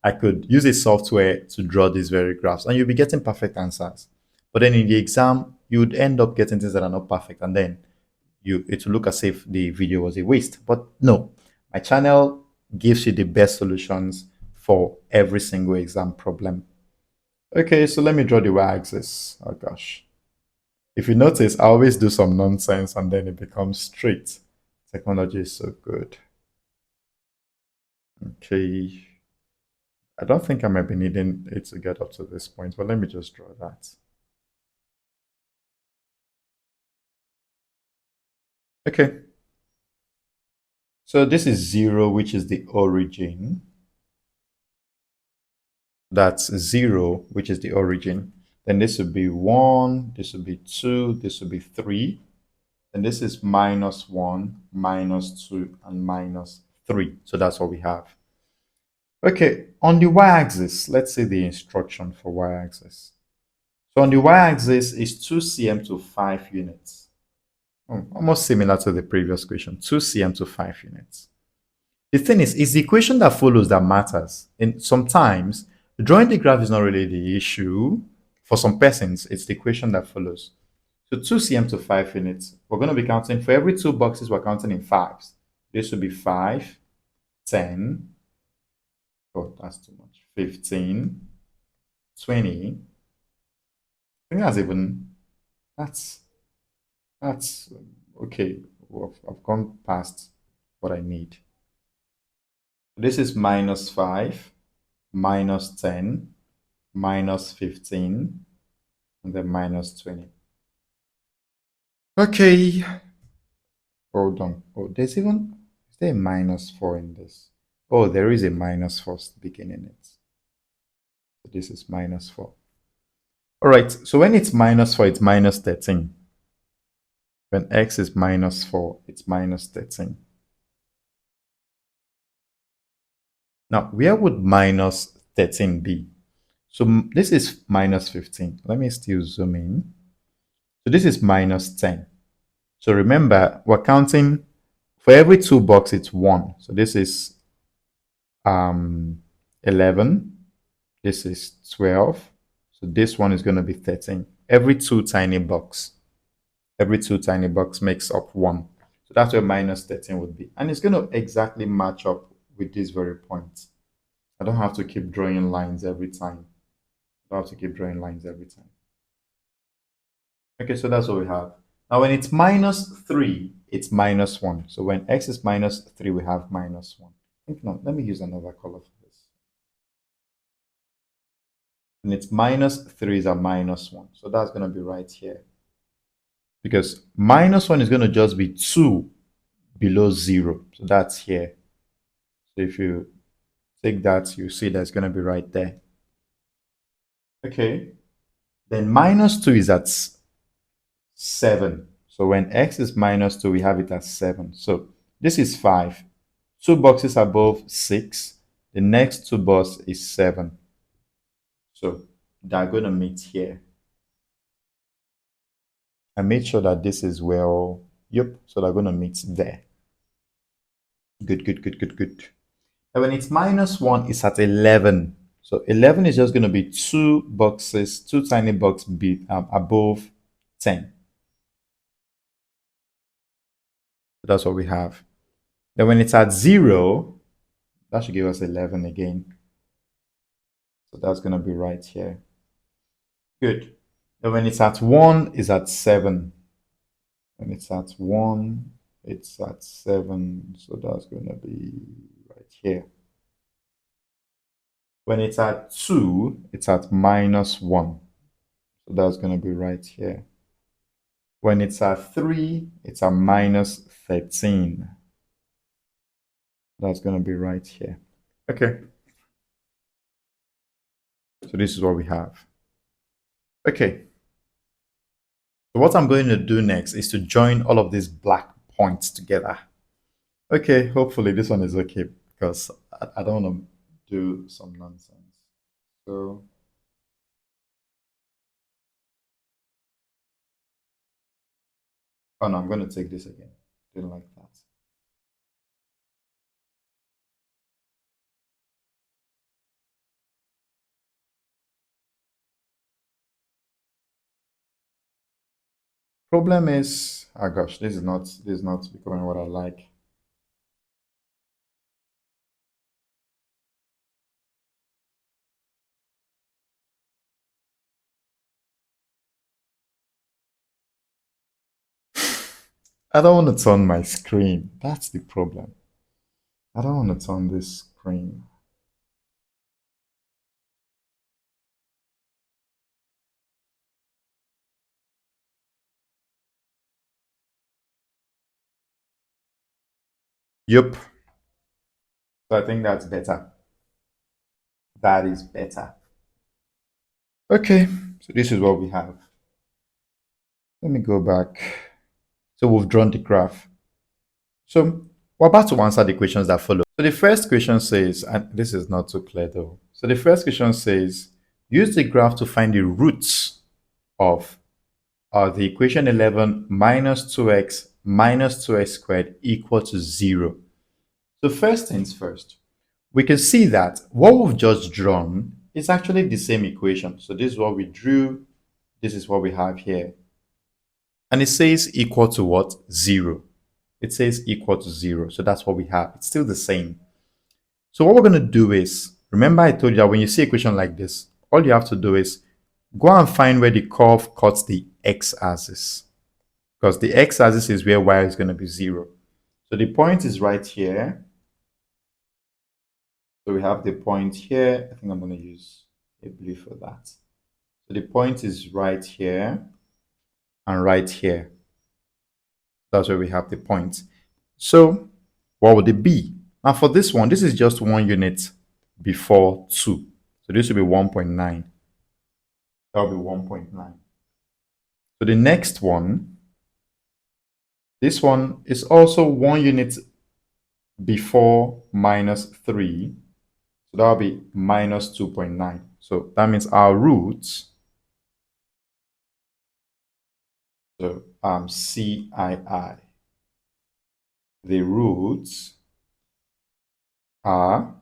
I could use a software to draw these very graphs and you'll be getting perfect answers. But then in the exam, you would end up getting things that are not perfect. And then it will look as if the video was a waste. But no, my channel gives you the best solutions for every single exam problem. Okay, so let me draw the y-axis. Oh gosh. If you notice, I always do some nonsense and then it becomes straight. Technology is so good. Okay. I don't think I might be needing it to get up to this point, but let me just draw that. Okay. So this is 0, which is the origin. That's 0, which is the origin. Then this would be 1, this would be 2, this would be 3. And this is minus 1, minus 2, and minus 3. So that's what we have. Okay, on the y-axis, let's see the instruction for y-axis. So on the y-axis is 2 cm to 5 units. Almost similar to the previous question, 2 cm to 5 units. The thing is, it's the equation that follows that matters. And sometimes drawing the graph is not really the issue. For some persons, it's the equation that follows. So 2 cm to 5 units. We're going to be counting for every 2 boxes, we're counting in fives. This would be 5, 10. Oh, that's too much. 15, 20. I think that's okay. I've gone past what I need. This is minus 5, minus 10, minus 15, and then minus 20. Okay. Hold on. Oh, is there a minus 4 in this? Oh, there is a minus 4 beginning it. So this is minus 4. All right. So when it's minus 4, it's minus 13. When x is minus 4, it's minus 13. Now, where would minus 13 be? So this is minus 15. Let me still zoom in. So this is minus 10. So remember, we're counting for every 2 boxes, it's 1. So this is 11. This is 12. So this one is going to be 13. Every 2 tiny box. Every 2 tiny box makes up 1. So that's where minus 13 would be. And it's going to exactly match up with this very point. I don't have to keep drawing lines every time. I don't have to keep drawing lines every time. Okay, so that's what we have. Now, when it's minus 3, it's minus 1. So when x is minus 3, we have minus 1. I think, no, let me use another color for this. And it's minus 3 is a minus 1. So that's going to be right here. Because minus 1 is going to just be 2 below 0. So that's here. So if you take that, you see that's going to be right there. Okay. Then minus 2 is at 7. So when x is minus 2, we have it as 7. So this is 5. 2 boxes above 6. The next 2 boxes is 7. So they're going to meet here. I made sure that this is well, yep, so they're going to meet there. Good, good, good, good, good. And when it's minus 1, it's at 11. So 11 is just going to be 2 boxes, 2 tiny boxes above 10. So that's what we have. Then when it's at 0, that should give us 11 again. So that's going to be right here. Good. Then when it's at 1, it's at 7. When it's at 1, it's at 7. So that's going to be right here. When it's at 2, it's at minus 1. So that's going to be right here. When it's at 3, it's at minus 13. That's going to be right here. Okay. So this is what we have. Okay. So what I'm going to do next is to join all of these black points together. Okay, hopefully this one is okay because I don't want to do some nonsense. So oh no, I'm going to take this again. Didn't like that. Problem is, oh gosh, this is not becoming what I like. I don't want to turn my screen. That's the problem. I don't want to turn this screen. Yep. So I think that's better. That is better. Okay, so this is what we have. Let me go back. So we've drawn the graph. So we're about to answer the questions that follow. So the first question says, and this is not too clear though. So the first question says, use the graph to find the roots of the equation 11 minus 2x minus 2x squared equal to 0. So first things first, we can see that what we've just drawn is actually the same equation. So this is what we drew. This is what we have here. And it says equal to what? 0. It says equal to 0. So that's what we have. It's still the same. So what we're going to do is, remember I told you that when you see an equation like this, all you have to do is go and find where the curve cuts the x-axis. Because the x-axis is where y is going to be 0. So the point is right here. So we have the point here. I think I'm going to use a blue for that. So the point is right here and right here. That's where we have the point. So what would it be? Now for this one, this is just 1 unit before 2. So this will be 1.9. That will be 1.9. So the next one, this one is also 1 unit before minus 3. So that will be minus 2.9. So that means our roots, so CII, the roots are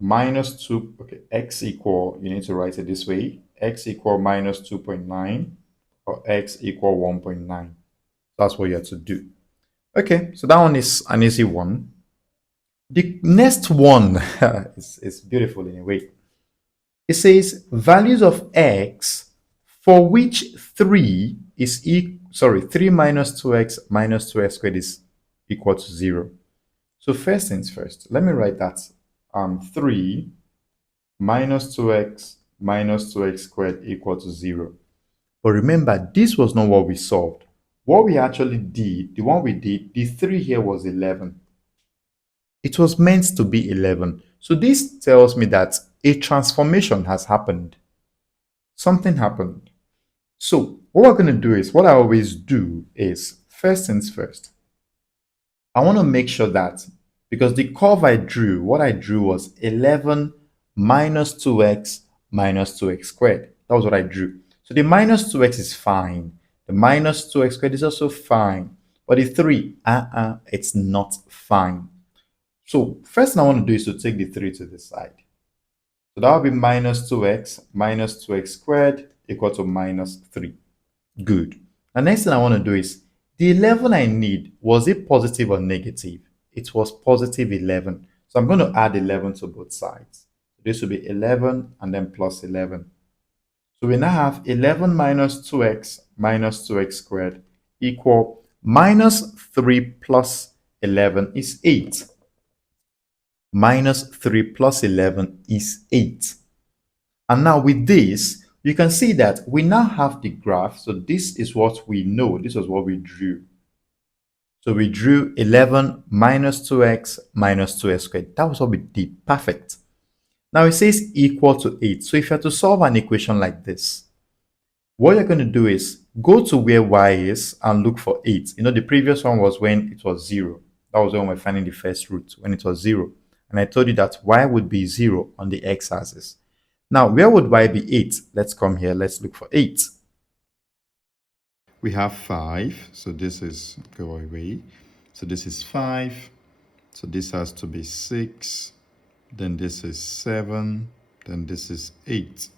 minus 2, okay, x equal, you need to write it this way, x equal minus 2.9 or x equal 1.9. That's what you have to do. Okay, so that one is an easy one. The next one is beautiful in a way. It says values of x for which 3 is 3 minus 2x minus 2x squared is equal to 0. So first things first, let me write that 3 minus 2x minus 2x squared equal to 0. But remember, this was not what we solved. What we actually did, the one we did, the 3 here was 11. It was meant to be 11. So this tells me that a transformation has happened. something happened. So what we're going to do is, what I always do is, first things first, I want to make sure that, because the curve I drew, what I drew was 11 minus 2x minus 2x squared. That was what I drew. So the minus 2x is fine. The minus 2x squared is also fine. But the 3, it's not fine. So first thing I want to do is to take the 3 to the side. So that will be minus 2x squared equal to minus 3. Good. The next thing I want to do is, the 11 I need, was it positive or negative? It was positive 11. So I'm going to add 11 to both sides. This will be 11 and then plus 11. So we now have 11 minus 2x squared equal minus 3 plus 11 is 8. Minus 3 plus 11 is 8. And now with this, you can see that we now have the graph. So this is what we know. This was what we drew. So we drew 11 minus 2x minus 2x squared. That was what we did. Perfect. Now it says equal to 8. So if you have to solve an equation like this, what you're going to do is go to where y is and look for 8. You know, the previous one was when it was 0. That was when we're finding the first root, when it was 0. And I told you that y would be 0 on the x-axis. Now, where would y be 8? Let's come here. Let's look for 8. We have 5. So this is, go away. So this is 5. So this has to be 6. Then this is 7. Then this is 8.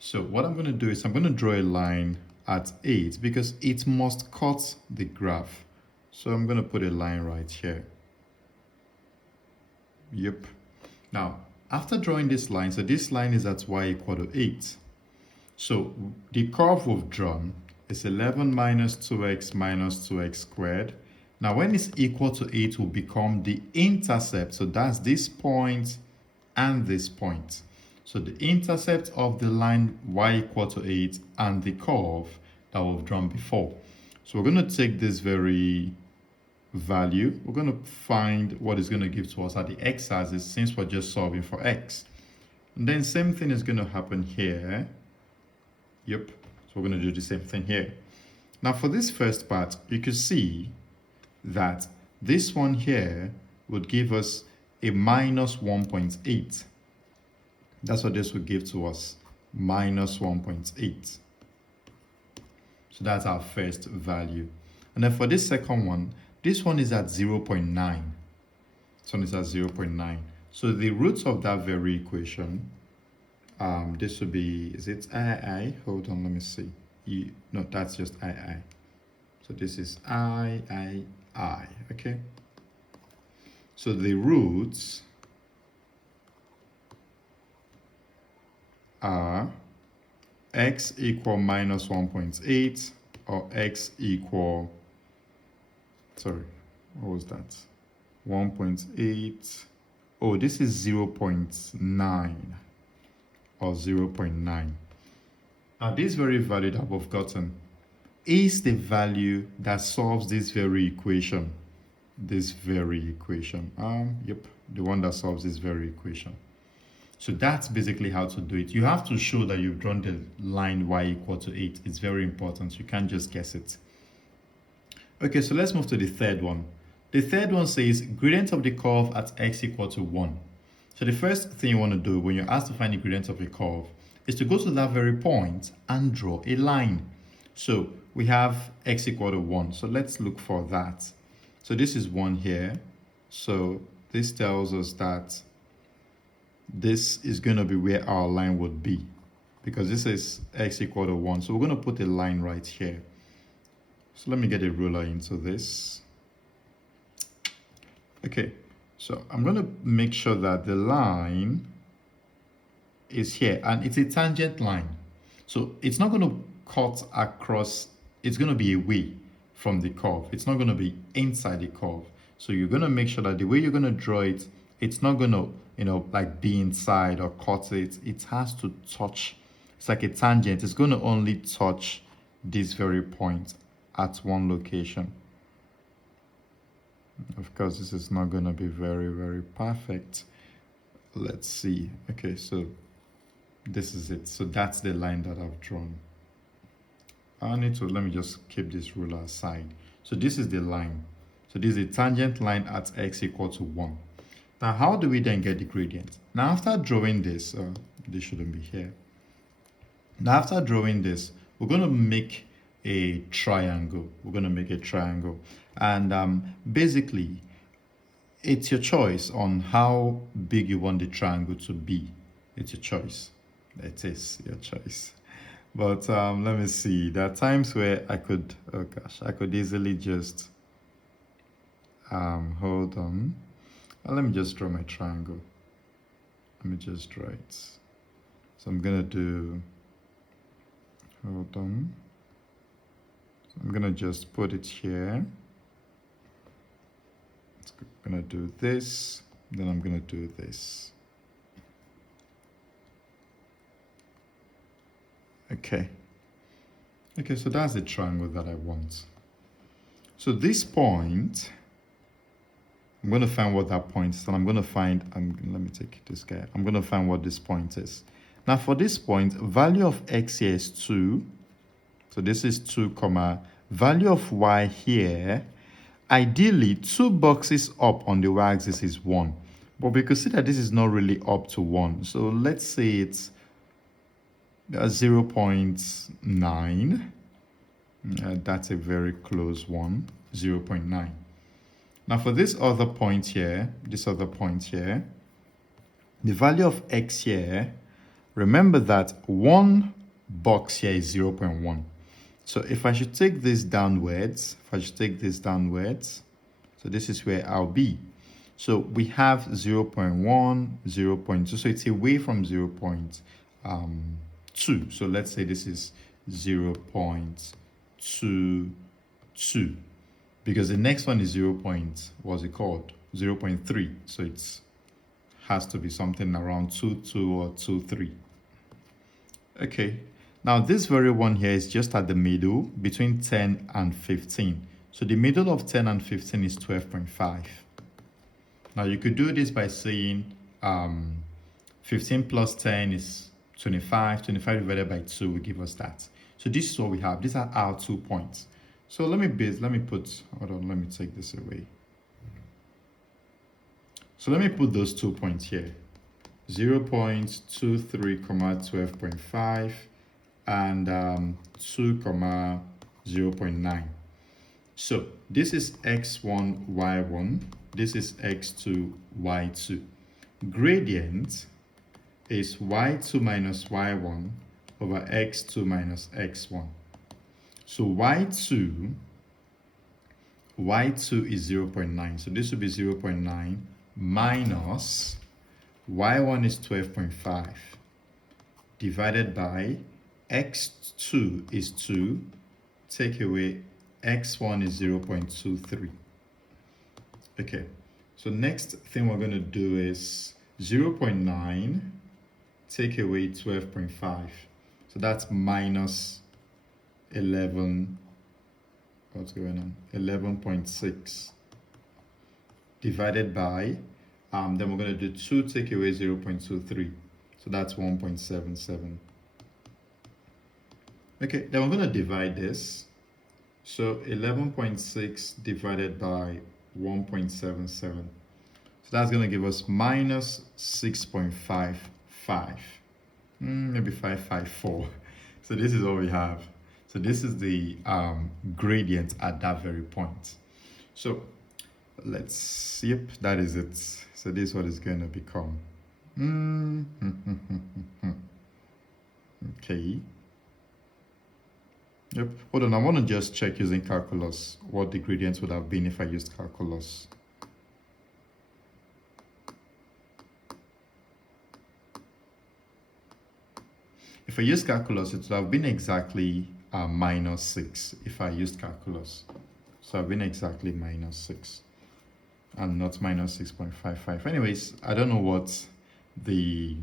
So what I'm going to do is I'm going to draw a line at 8 because it must cut the graph. So I'm going to put a line right here. Yep. Now, after drawing this line, so this line is at y equal to 8. So the curve we've drawn is 11 minus 2x minus 2x squared. Now, when it's equal to 8, will become the intercept. So that's this point and this point. So the intercept of the line y equal to 8 and the curve that we've drawn before. So we're going to take this very value. We're going to find what is going to give to us at the x-axis since we're just solving for x. And then same thing is going to happen here. Yep. So we're going to do the same thing here. Now for this first part, you can see that this one here would give us a minus 1.8. That's what this would give to us, minus 1.8. So that's our first value. And then for this second one, this one is at 0.9. This one is at 0.9. So the roots of that very equation, this would be, is it I? Hold on, let me see. No, that's just I. So this is I. Okay. So the roots are x equal minus 1.8 or x equal, sorry, what was that? 1.8. Oh, this is 0.9 or 0.9. Now this very value that we've gotten is the value that solves this very equation. Yep, the one that solves this very equation. So that's basically how to do it. You have to show that you've drawn the line y equal to 8. It's very important. You can't just guess it. Okay, so let's move to the third one. The third one says gradient of the curve at x equal to 1. So the first thing you want to do when you're asked to find the gradient of a curve is to go to that very point and draw a line. So we have x equal to 1. So let's look for that. So this is 1 here. So this tells us that this is going to be where our line would be because this is x equal to 1. So we're going to put a line right here. So let me get a ruler into this. Okay, so I'm going to make sure that the line is here and it's a tangent line. So it's not going to cut across, it's going to be away from the curve. It's not going to be inside the curve. So you're going to make sure that the way you're going to draw it, it's not going to, like be inside or cut it. It has to touch. It's like a tangent. It's going to only touch this very point at one location. Of course, this is not going to be very, very perfect. Let's see. Okay, so This is it. So that's the line that I've drawn. Let me just keep this ruler aside. So this is the line. So this is a tangent line at x equal to 1. Now, how do we then get the gradient? Now, after drawing this, this shouldn't be here. Now, after drawing this, we're going to make a triangle. We're going to make a triangle. And basically, it's your choice on how big you want the triangle to be. It's your choice. It is your choice. But let me see. There are times where I could, oh gosh, I could easily just, hold on. Let me just draw my triangle. Let me just draw it. So I'm gonna do, hold on. So I'm gonna just put it here. I'm gonna do this, then I'm gonna do this. Okay, so that's the triangle that I want. So this point, I'm going to find what that point is, and I'm going to find, let me take this guy. I'm going to find what this point is. Now for this point, value of x here is 2. So this is 2, value of y here, ideally 2 boxes up on the y-axis is 1. But we could see that this is not really up to 1. So let's say it's 0.9. That's a very close one, 0.9. Now for this other point here, the value of x here, remember that one box here is 0.1. So if I should take this downwards, so this is where I'll be. So we have 0.1, 0.2, so it's away from 0.2. So let's say this is 0.22, because the next one is 0.3. So it has to be something around 2.2 or 2.3. Okay, now this very one here is just at the middle between 10 and 15. So the middle of 10 and 15 is 12.5. Now you could do this by saying 15 plus 10 is 25. 25 divided by 2 will give us that. So this is what we have. These are our 2 points. So let me take this away. So let me put those 2 points here. 0.23, 12.5 and 2, 0.9. So this is x1, y1. This is x2, y2. Gradient is y2 minus y1 over x2 minus x1. So y2 is 0.9. So this will be 0.9 minus y1 is 12.5 divided by x2 is 2. Take away x1 is 0.23. Okay, so next thing we're going to do is 0.9 take away 12.5. So that's minus 11. What's going on? 11.6 divided by, then we're going to do 2 take away 0.23. So that's 1.77. Okay, then we're going to divide this. So 11.6 divided by 1.77. So that's going to give us minus 6.55. Maybe 554. So this is what we have. So this is the gradient at that very point. So let's, yep, that is it. So this is what it's going to become. Okay. Yep. Hold on, I want to just check using calculus what the gradients would have been if I used calculus. If I used calculus, it would have been exactly minus 6 if I used calculus. So I've been exactly minus 6 and not minus 6.55. Anyways, I don't know what the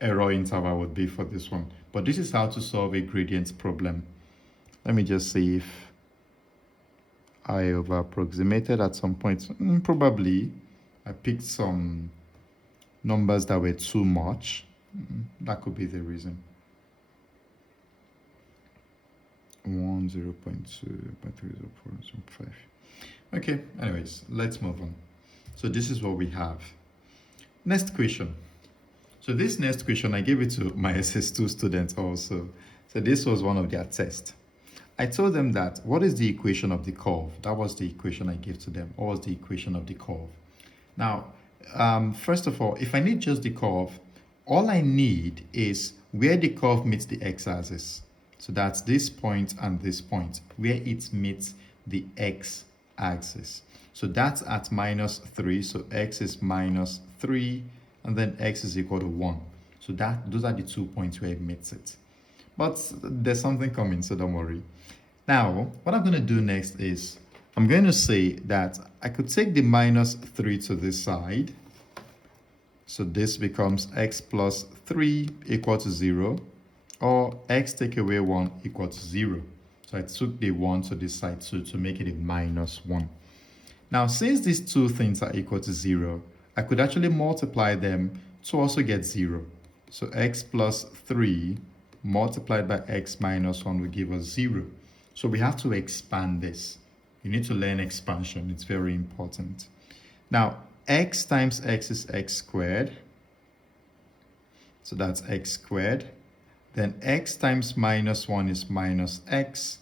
error interval would be for this one, but this is how to solve a gradient problem. Let me just see if I over approximated at some point. Probably I picked some numbers that were too much. That could be the reason. 1, 0.2 by 3, 0.5. Okay, anyways, let's move on. So this is what we have. Next question. So this next question, I gave it to my SS2 students also. So this was one of their tests. I told them that, what is the equation of the curve? That was the equation I gave to them. What was the equation of the curve? Now, first of all, if I need just the curve, all I need is where the curve meets the x-axis. So that's this point and this point, where it meets the x-axis. So that's at -3, so x is -3, and then x is equal to 1. So those are the 2 points where it meets it. But there's something coming, so don't worry. Now, what I'm going to do next is, I'm going to say that I could take the -3 to this side. So this becomes x plus 3 equal to 0, or x take away 1 equal to 0. So I took the 1 to this side to make it a -1. Now, since these two things are equal to 0, I could actually multiply them to also get 0. So x plus 3 multiplied by x minus 1 will give us 0. So we have to expand this. You need to learn expansion. It's very important. Now, x times x is x squared. So that's x squared. Then x times -1 is minus x.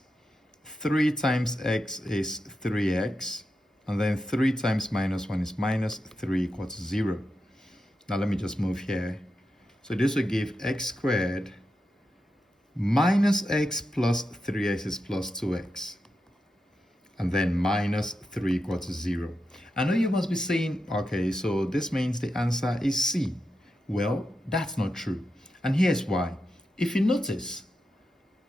3 times x is 3x. And then 3 times -1 is -3 equals 0. Now let me just move here. So this will give x squared minus x plus 3x is plus 2x. And then -3 equals 0. I know you must be saying, okay, so this means the answer is C. Well, that's not true. And here's why. If you notice,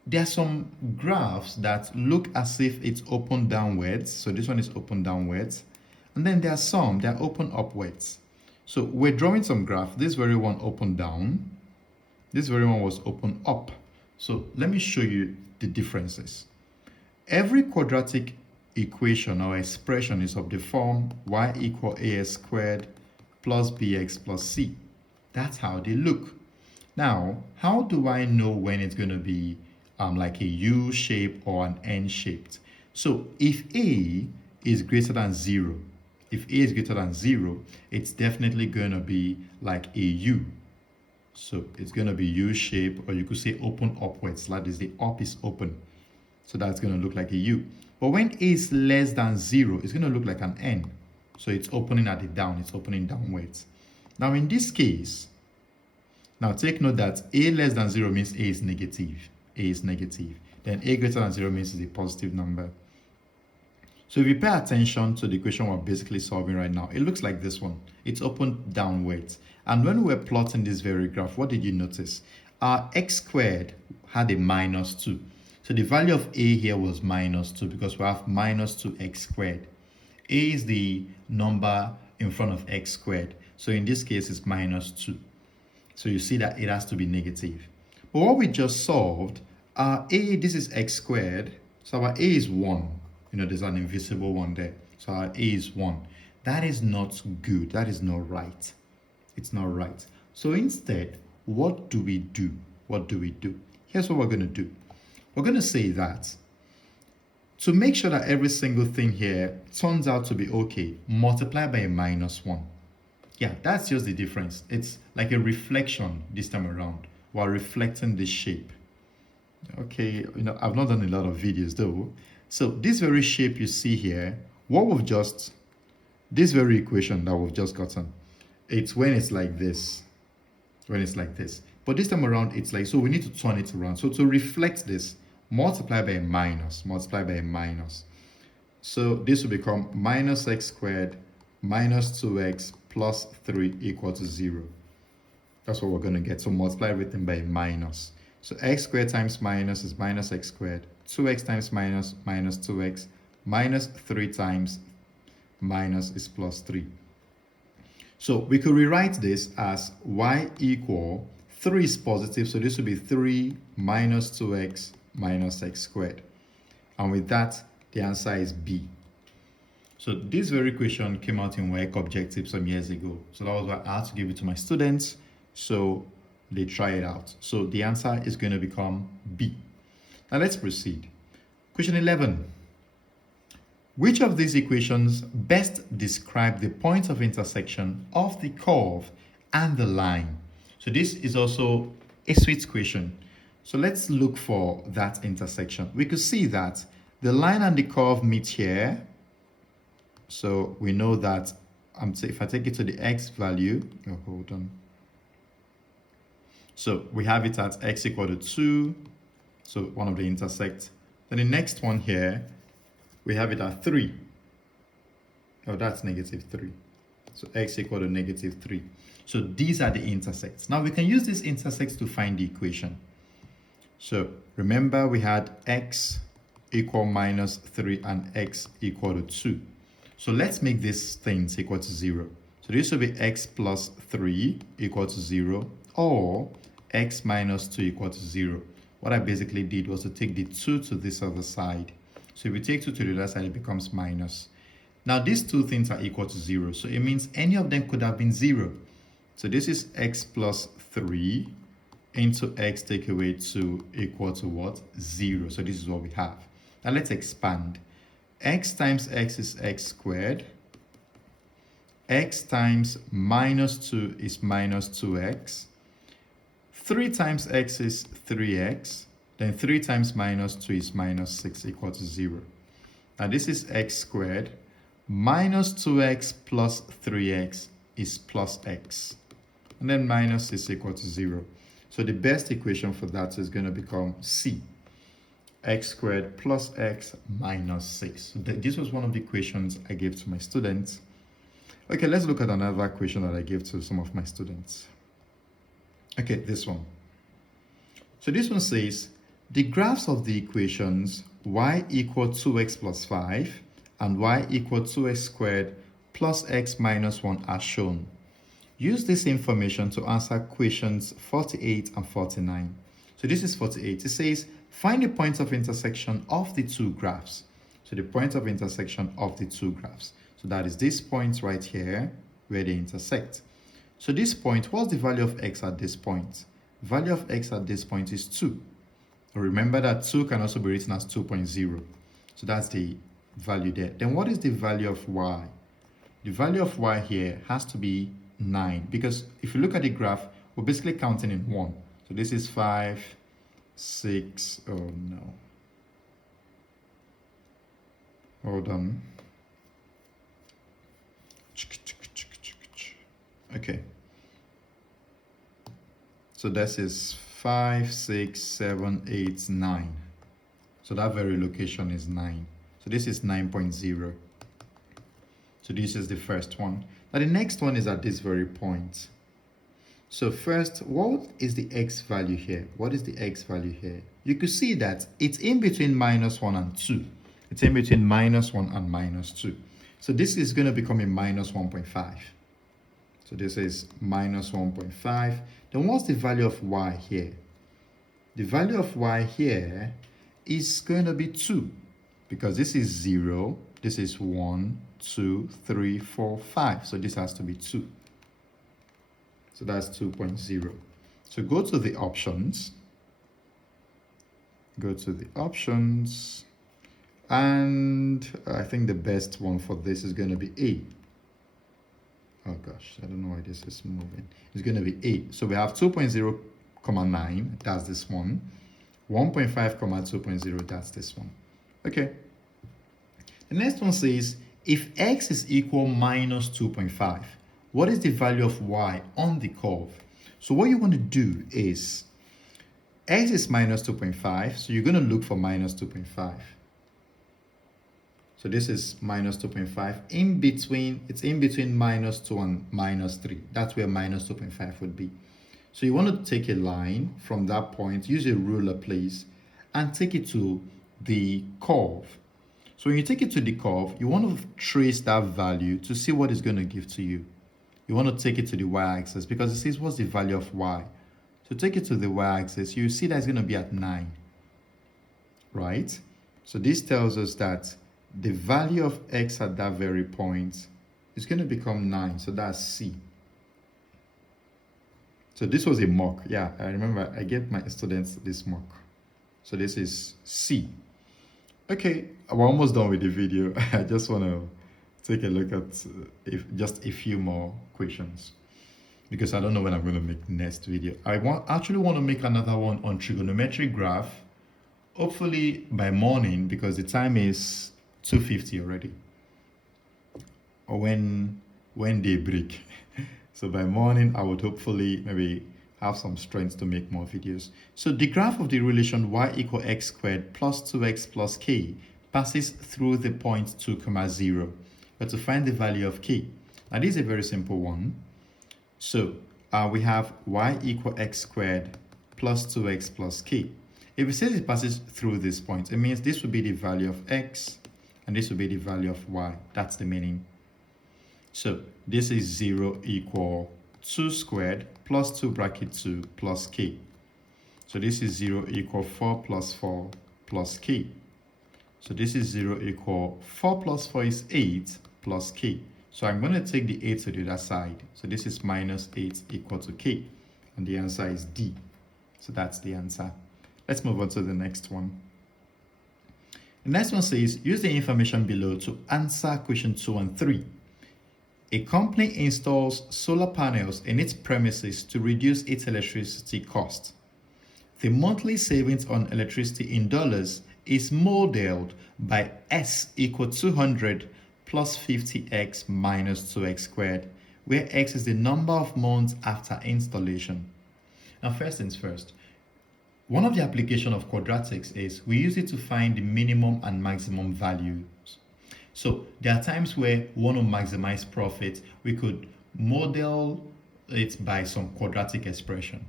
there are some graphs that look as if it's open downwards. So this one is open downwards. And then there are some that are open upwards. So we're drawing some graph. This very one opened down. This very one was open up. So let me show you the differences. Every quadratic equation or expression is of the form y equal as squared plus bx plus c. That's how they look. Now, how do I know when it's going to be like a U shape or an N shaped? So if A is greater than 0, if A is greater than 0, it's definitely going to be like a U. So it's going to be U shape, or you could say open upwards. That is, the up is open. So that's going to look like a U. But when A is less than 0, it's going to look like an N. So it's opening at the down, it's opening downwards. Now in this case, now take note that A less than 0 means A is negative. A is negative. Then A greater than 0 means it's a positive number. So if you pay attention to the equation we're basically solving right now, it looks like this one. It's open downwards. And when we were plotting this very graph, what did you notice? Our x squared had a -2. So the value of A here was -2 because we have -2x squared. A is the number in front of x squared. So in this case, it's -2. So you see that it has to be negative. But what we just solved, our A, this is x squared. So our A is 1. You know, there's an invisible one there. So our A is 1. That is not good. That is not right. It's not right. So instead, what do we do? What do we do? Here's what we're going to do. We're going to say that to make sure that every single thing here turns out to be okay, multiply by a -1. Yeah, that's just the difference. It's like a reflection this time around while reflecting this shape. Okay, you know, I've not done a lot of videos though. So this very shape you see here, this very equation that we've just gotten, it's when it's like this, But this time around, it's like, so we need to turn it around. So to reflect this, multiply by a minus. So this will become -x squared minus 2x plus 3 equal to 0. That's what we're going to get. So multiply everything by a minus. So x squared times minus is -x squared. 2x times minus, minus 2x. Minus 3 times minus is plus 3. So we could rewrite this as y equal 3 is positive. So this would be 3 minus 2x minus x squared. And with that, the answer is B. So this very question came out in Waec objective some years ago. So that was why I had to give it to my students. So they try it out. So the answer is going to become B. Now let's proceed. Question 11. Which of these equations best describe the point of intersection of the curve and the line? So this is also a switch question. So let's look for that intersection. We could see that the line and the curve meet here. So we know that if I take it to the x value, hold on. So we have it at x equal to 2. So one of the intersect. Then the next one here, we have it at 3. Oh, that's -3. So x equal to -3. So these are the intersects. Now we can use these intersects to find the equation. So remember we had x equal -3 and x equal to 2. So let's make these things equal to 0. So this will be x plus 3 equal to 0 or x minus 2 equal to 0. What I basically did was to take the 2 to this other side. So if we take 2 to the other side, it becomes minus. Now these two things are equal to 0. So it means any of them could have been 0. So this is x plus 3 into x take away 2 equal to what? 0. So this is what we have. Now let's expand. X times x is x squared. X times minus 2 is minus 2x. 3 times x is 3x. Then 3 times minus 2 is minus 6 equal to 0. Now this is x squared. Minus 2x plus 3x is plus x. And then minus is equal to 0. So the best equation for that is going to become C. X squared plus x minus 6. So this was one of the equations I gave to my students. Okay, let's look at another equation that I gave to some of my students. Okay, this one. So this one says, the graphs of the equations y equal 2x plus 5 and y equal 2x squared plus x minus 1 are shown. Use this information to answer questions 48 and 49. So this is 48. It says, find the point of intersection of the two graphs. So the point of intersection of the two graphs. So that is this point right here where they intersect. So this point, what's the value of x at this point? Value of x at this point is 2. Remember that 2 can also be written as 2.0. So that's the value there. Then what is the value of y? The value of y here has to be 9, because if you look at the graph, we're basically counting in 1. So this is 5, 6, oh no. Hold on. Okay. So this is 5, 6, 7, 8, 9. So that very location is 9. So this is 9.0. So this is the first one. Now the next one is at this very point. So first, what is the x value here? What is the x value here? You could see that it's in between -1 and 2. It's in between -1 and -2. So this is going to become a -1.5. So this is -1.5. Then what's the value of y here? The value of y here is going to be 2, because this is 0, this is 1, 2, 3, 4, 5. So this has to be 2. So that's 2.0. So go to the options. Go to the options. And I think the best one for this is going to be A. Oh gosh, I don't know why this is moving. It's going to be A. So we have 2.0, 9, that's this one. 1.5, 2.0, that's this one. Okay. The next one says, if x is equal -2.5, what is the value of y on the curve? So what you want to do is, x is -2.5, so you're going to look for -2.5. So this is -2.5. In between, it's in between -2 and -3. That's where -2.5 would be. So you want to take a line from that point, use a ruler please, and take it to the curve. So when you take it to the curve, you want to trace that value to see what it's going to give to you. You want to take it to the y-axis because it says what's the value of y. So take it to the y-axis, you see that it's going to be at 9, right? So this tells us that the value of x at that very point is going to become 9. So that's C. So this was a mock. Yeah, I remember I gave my students this mock. So this is C. Okay, we're almost done with the video. I just want to take a look at just a few more questions because I don't know when I'm going to make next video. I actually want to make another one on trigonometric graph, hopefully by morning because the time is 2:50 already, or when they break. So by morning, I would hopefully maybe have some strength to make more videos. So the graph of the relation y equal x squared plus 2x plus k passes through the point 2, 0. But to find the value of k. Now this is a very simple one. So we have y equal x squared plus 2x plus k. If it says it passes through this point, it means this would be the value of x and this would be the value of y. That's the meaning. So this is 0 equal 2 squared plus 2 bracket 2 plus k. So this is 0 equal 4 plus 4 plus k. So this is 0 equal 4 plus 4 is 8 plus k. So I'm going to take the 8 to the other side. So this is minus 8 equal to k. And the answer is D. So that's the answer. Let's move on to the next one. The next one says, use the information below to answer question 2 and 3. A company installs solar panels in its premises to reduce its electricity cost. The monthly savings on electricity in dollars is modeled by S equal 200 plus 50x minus 2x squared, where x is the number of months after installation. Now, first things first, one of the applications of quadratics is we use it to find the minimum and maximum values. So there are times where we want to maximize profit, we could model it by some quadratic expression.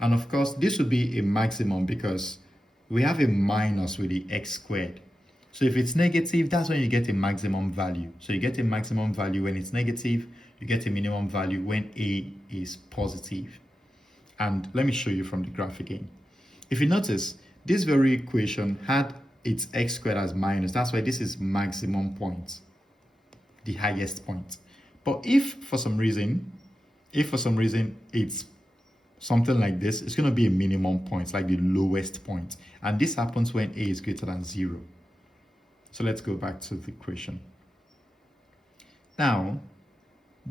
And of course, this would be a maximum because we have a minus with the x squared. So if it's negative, that's when you get a maximum value. So you get a maximum value when it's negative, you get a minimum value when a is positive. And let me show you from the graph again. If you notice, this very equation had its x squared as minus. That's why this is maximum point, the highest point. But if for some reason it's something like this, it's going to be a minimum point, like the lowest point. And this happens when a is greater than 0. So let's go back to the equation. Now,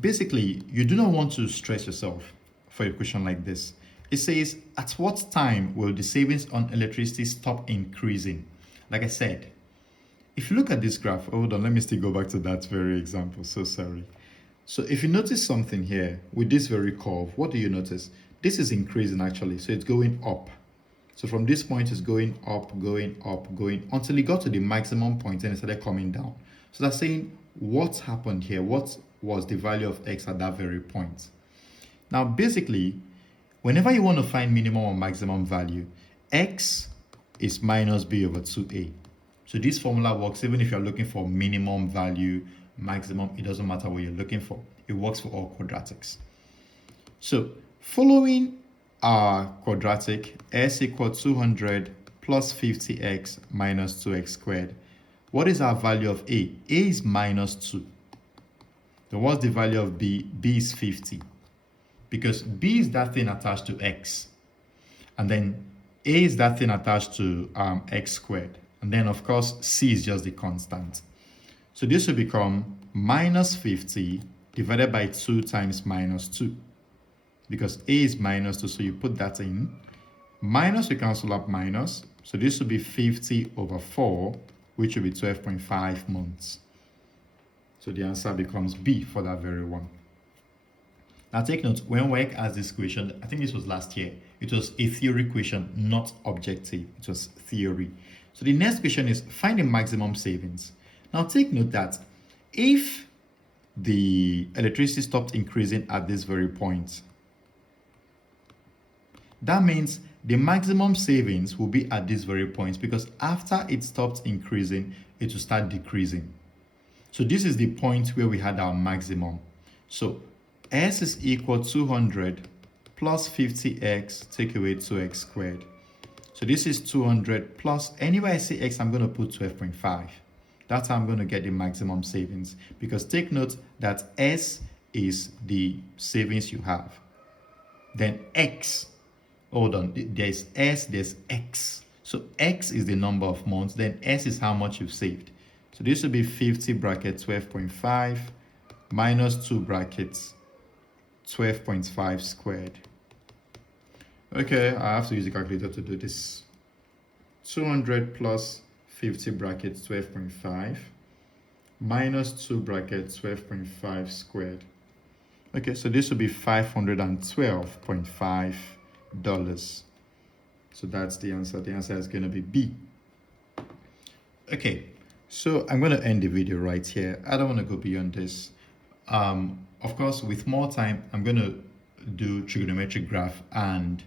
basically, you do not want to stress yourself for a question like this. It says, at what time will the savings on electricity stop increasing? Like I said, if you look at this graph, hold on, let me still go back to that very example. So sorry. So if you notice something here with this very curve, what do you notice? This is increasing actually. So it's going up. So from this point, it's going up, going up, going until it got to the maximum point and it started coming down. So that's saying what happened here? What was the value of x at that very point? Now, basically, whenever you want to find minimum or maximum value, x is minus b over 2a. So this formula works even if you're looking for minimum value, maximum, it doesn't matter what you're looking for. It works for all quadratics. So following our quadratic, s equal 200 plus 50x minus 2x squared. What is our value of a? A is minus 2. Then what's the value of b? B is 50. Because b is that thing attached to x. And then a is that thing attached to x squared. And then, of course, c is just the constant. So this will become minus 50 divided by 2 times minus 2. Because a is minus 2, so you put that in. Minus, we cancel up minus. So this will be 50 over 4, which will be 12.5 months. So the answer becomes B for that very one. Now take note, when Waec asked this question, I think this was last year, it was a theory question, not objective. It was theory. So the next question is find the maximum savings. Now take note that if the electricity stopped increasing at this very point, that means the maximum savings will be at this very point because after it stopped increasing, it will start decreasing. So this is the point where we had our maximum. So S is equal to 200 plus 50x, take away 2x squared. So this is 200 plus, anywhere I see x, I'm going to put 12.5. That's how I'm going to get the maximum savings. Because take note that S is the savings you have. Then x, hold on, there's s, there's x. So x is the number of months, then s is how much you've saved. So this will be 50 bracket 12.5 minus 2 brackets 12.5 squared. Okay, I have to use the calculator to do this. 200 plus 50 brackets 12.5 minus 2 brackets 12.5 squared. Okay, so this will be $512.5. So that's the answer. The answer is going to be B. Okay, so I'm going to end the video right here. I don't want to go beyond this. Of course, with more time, I'm going to do trigonometric graph and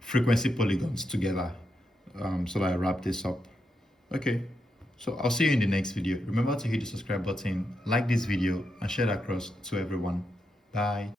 frequency polygons together, so that I wrap this up. Okay, so I'll see you in the next video. Remember to hit the subscribe button, like this video, and share it across to everyone. Bye.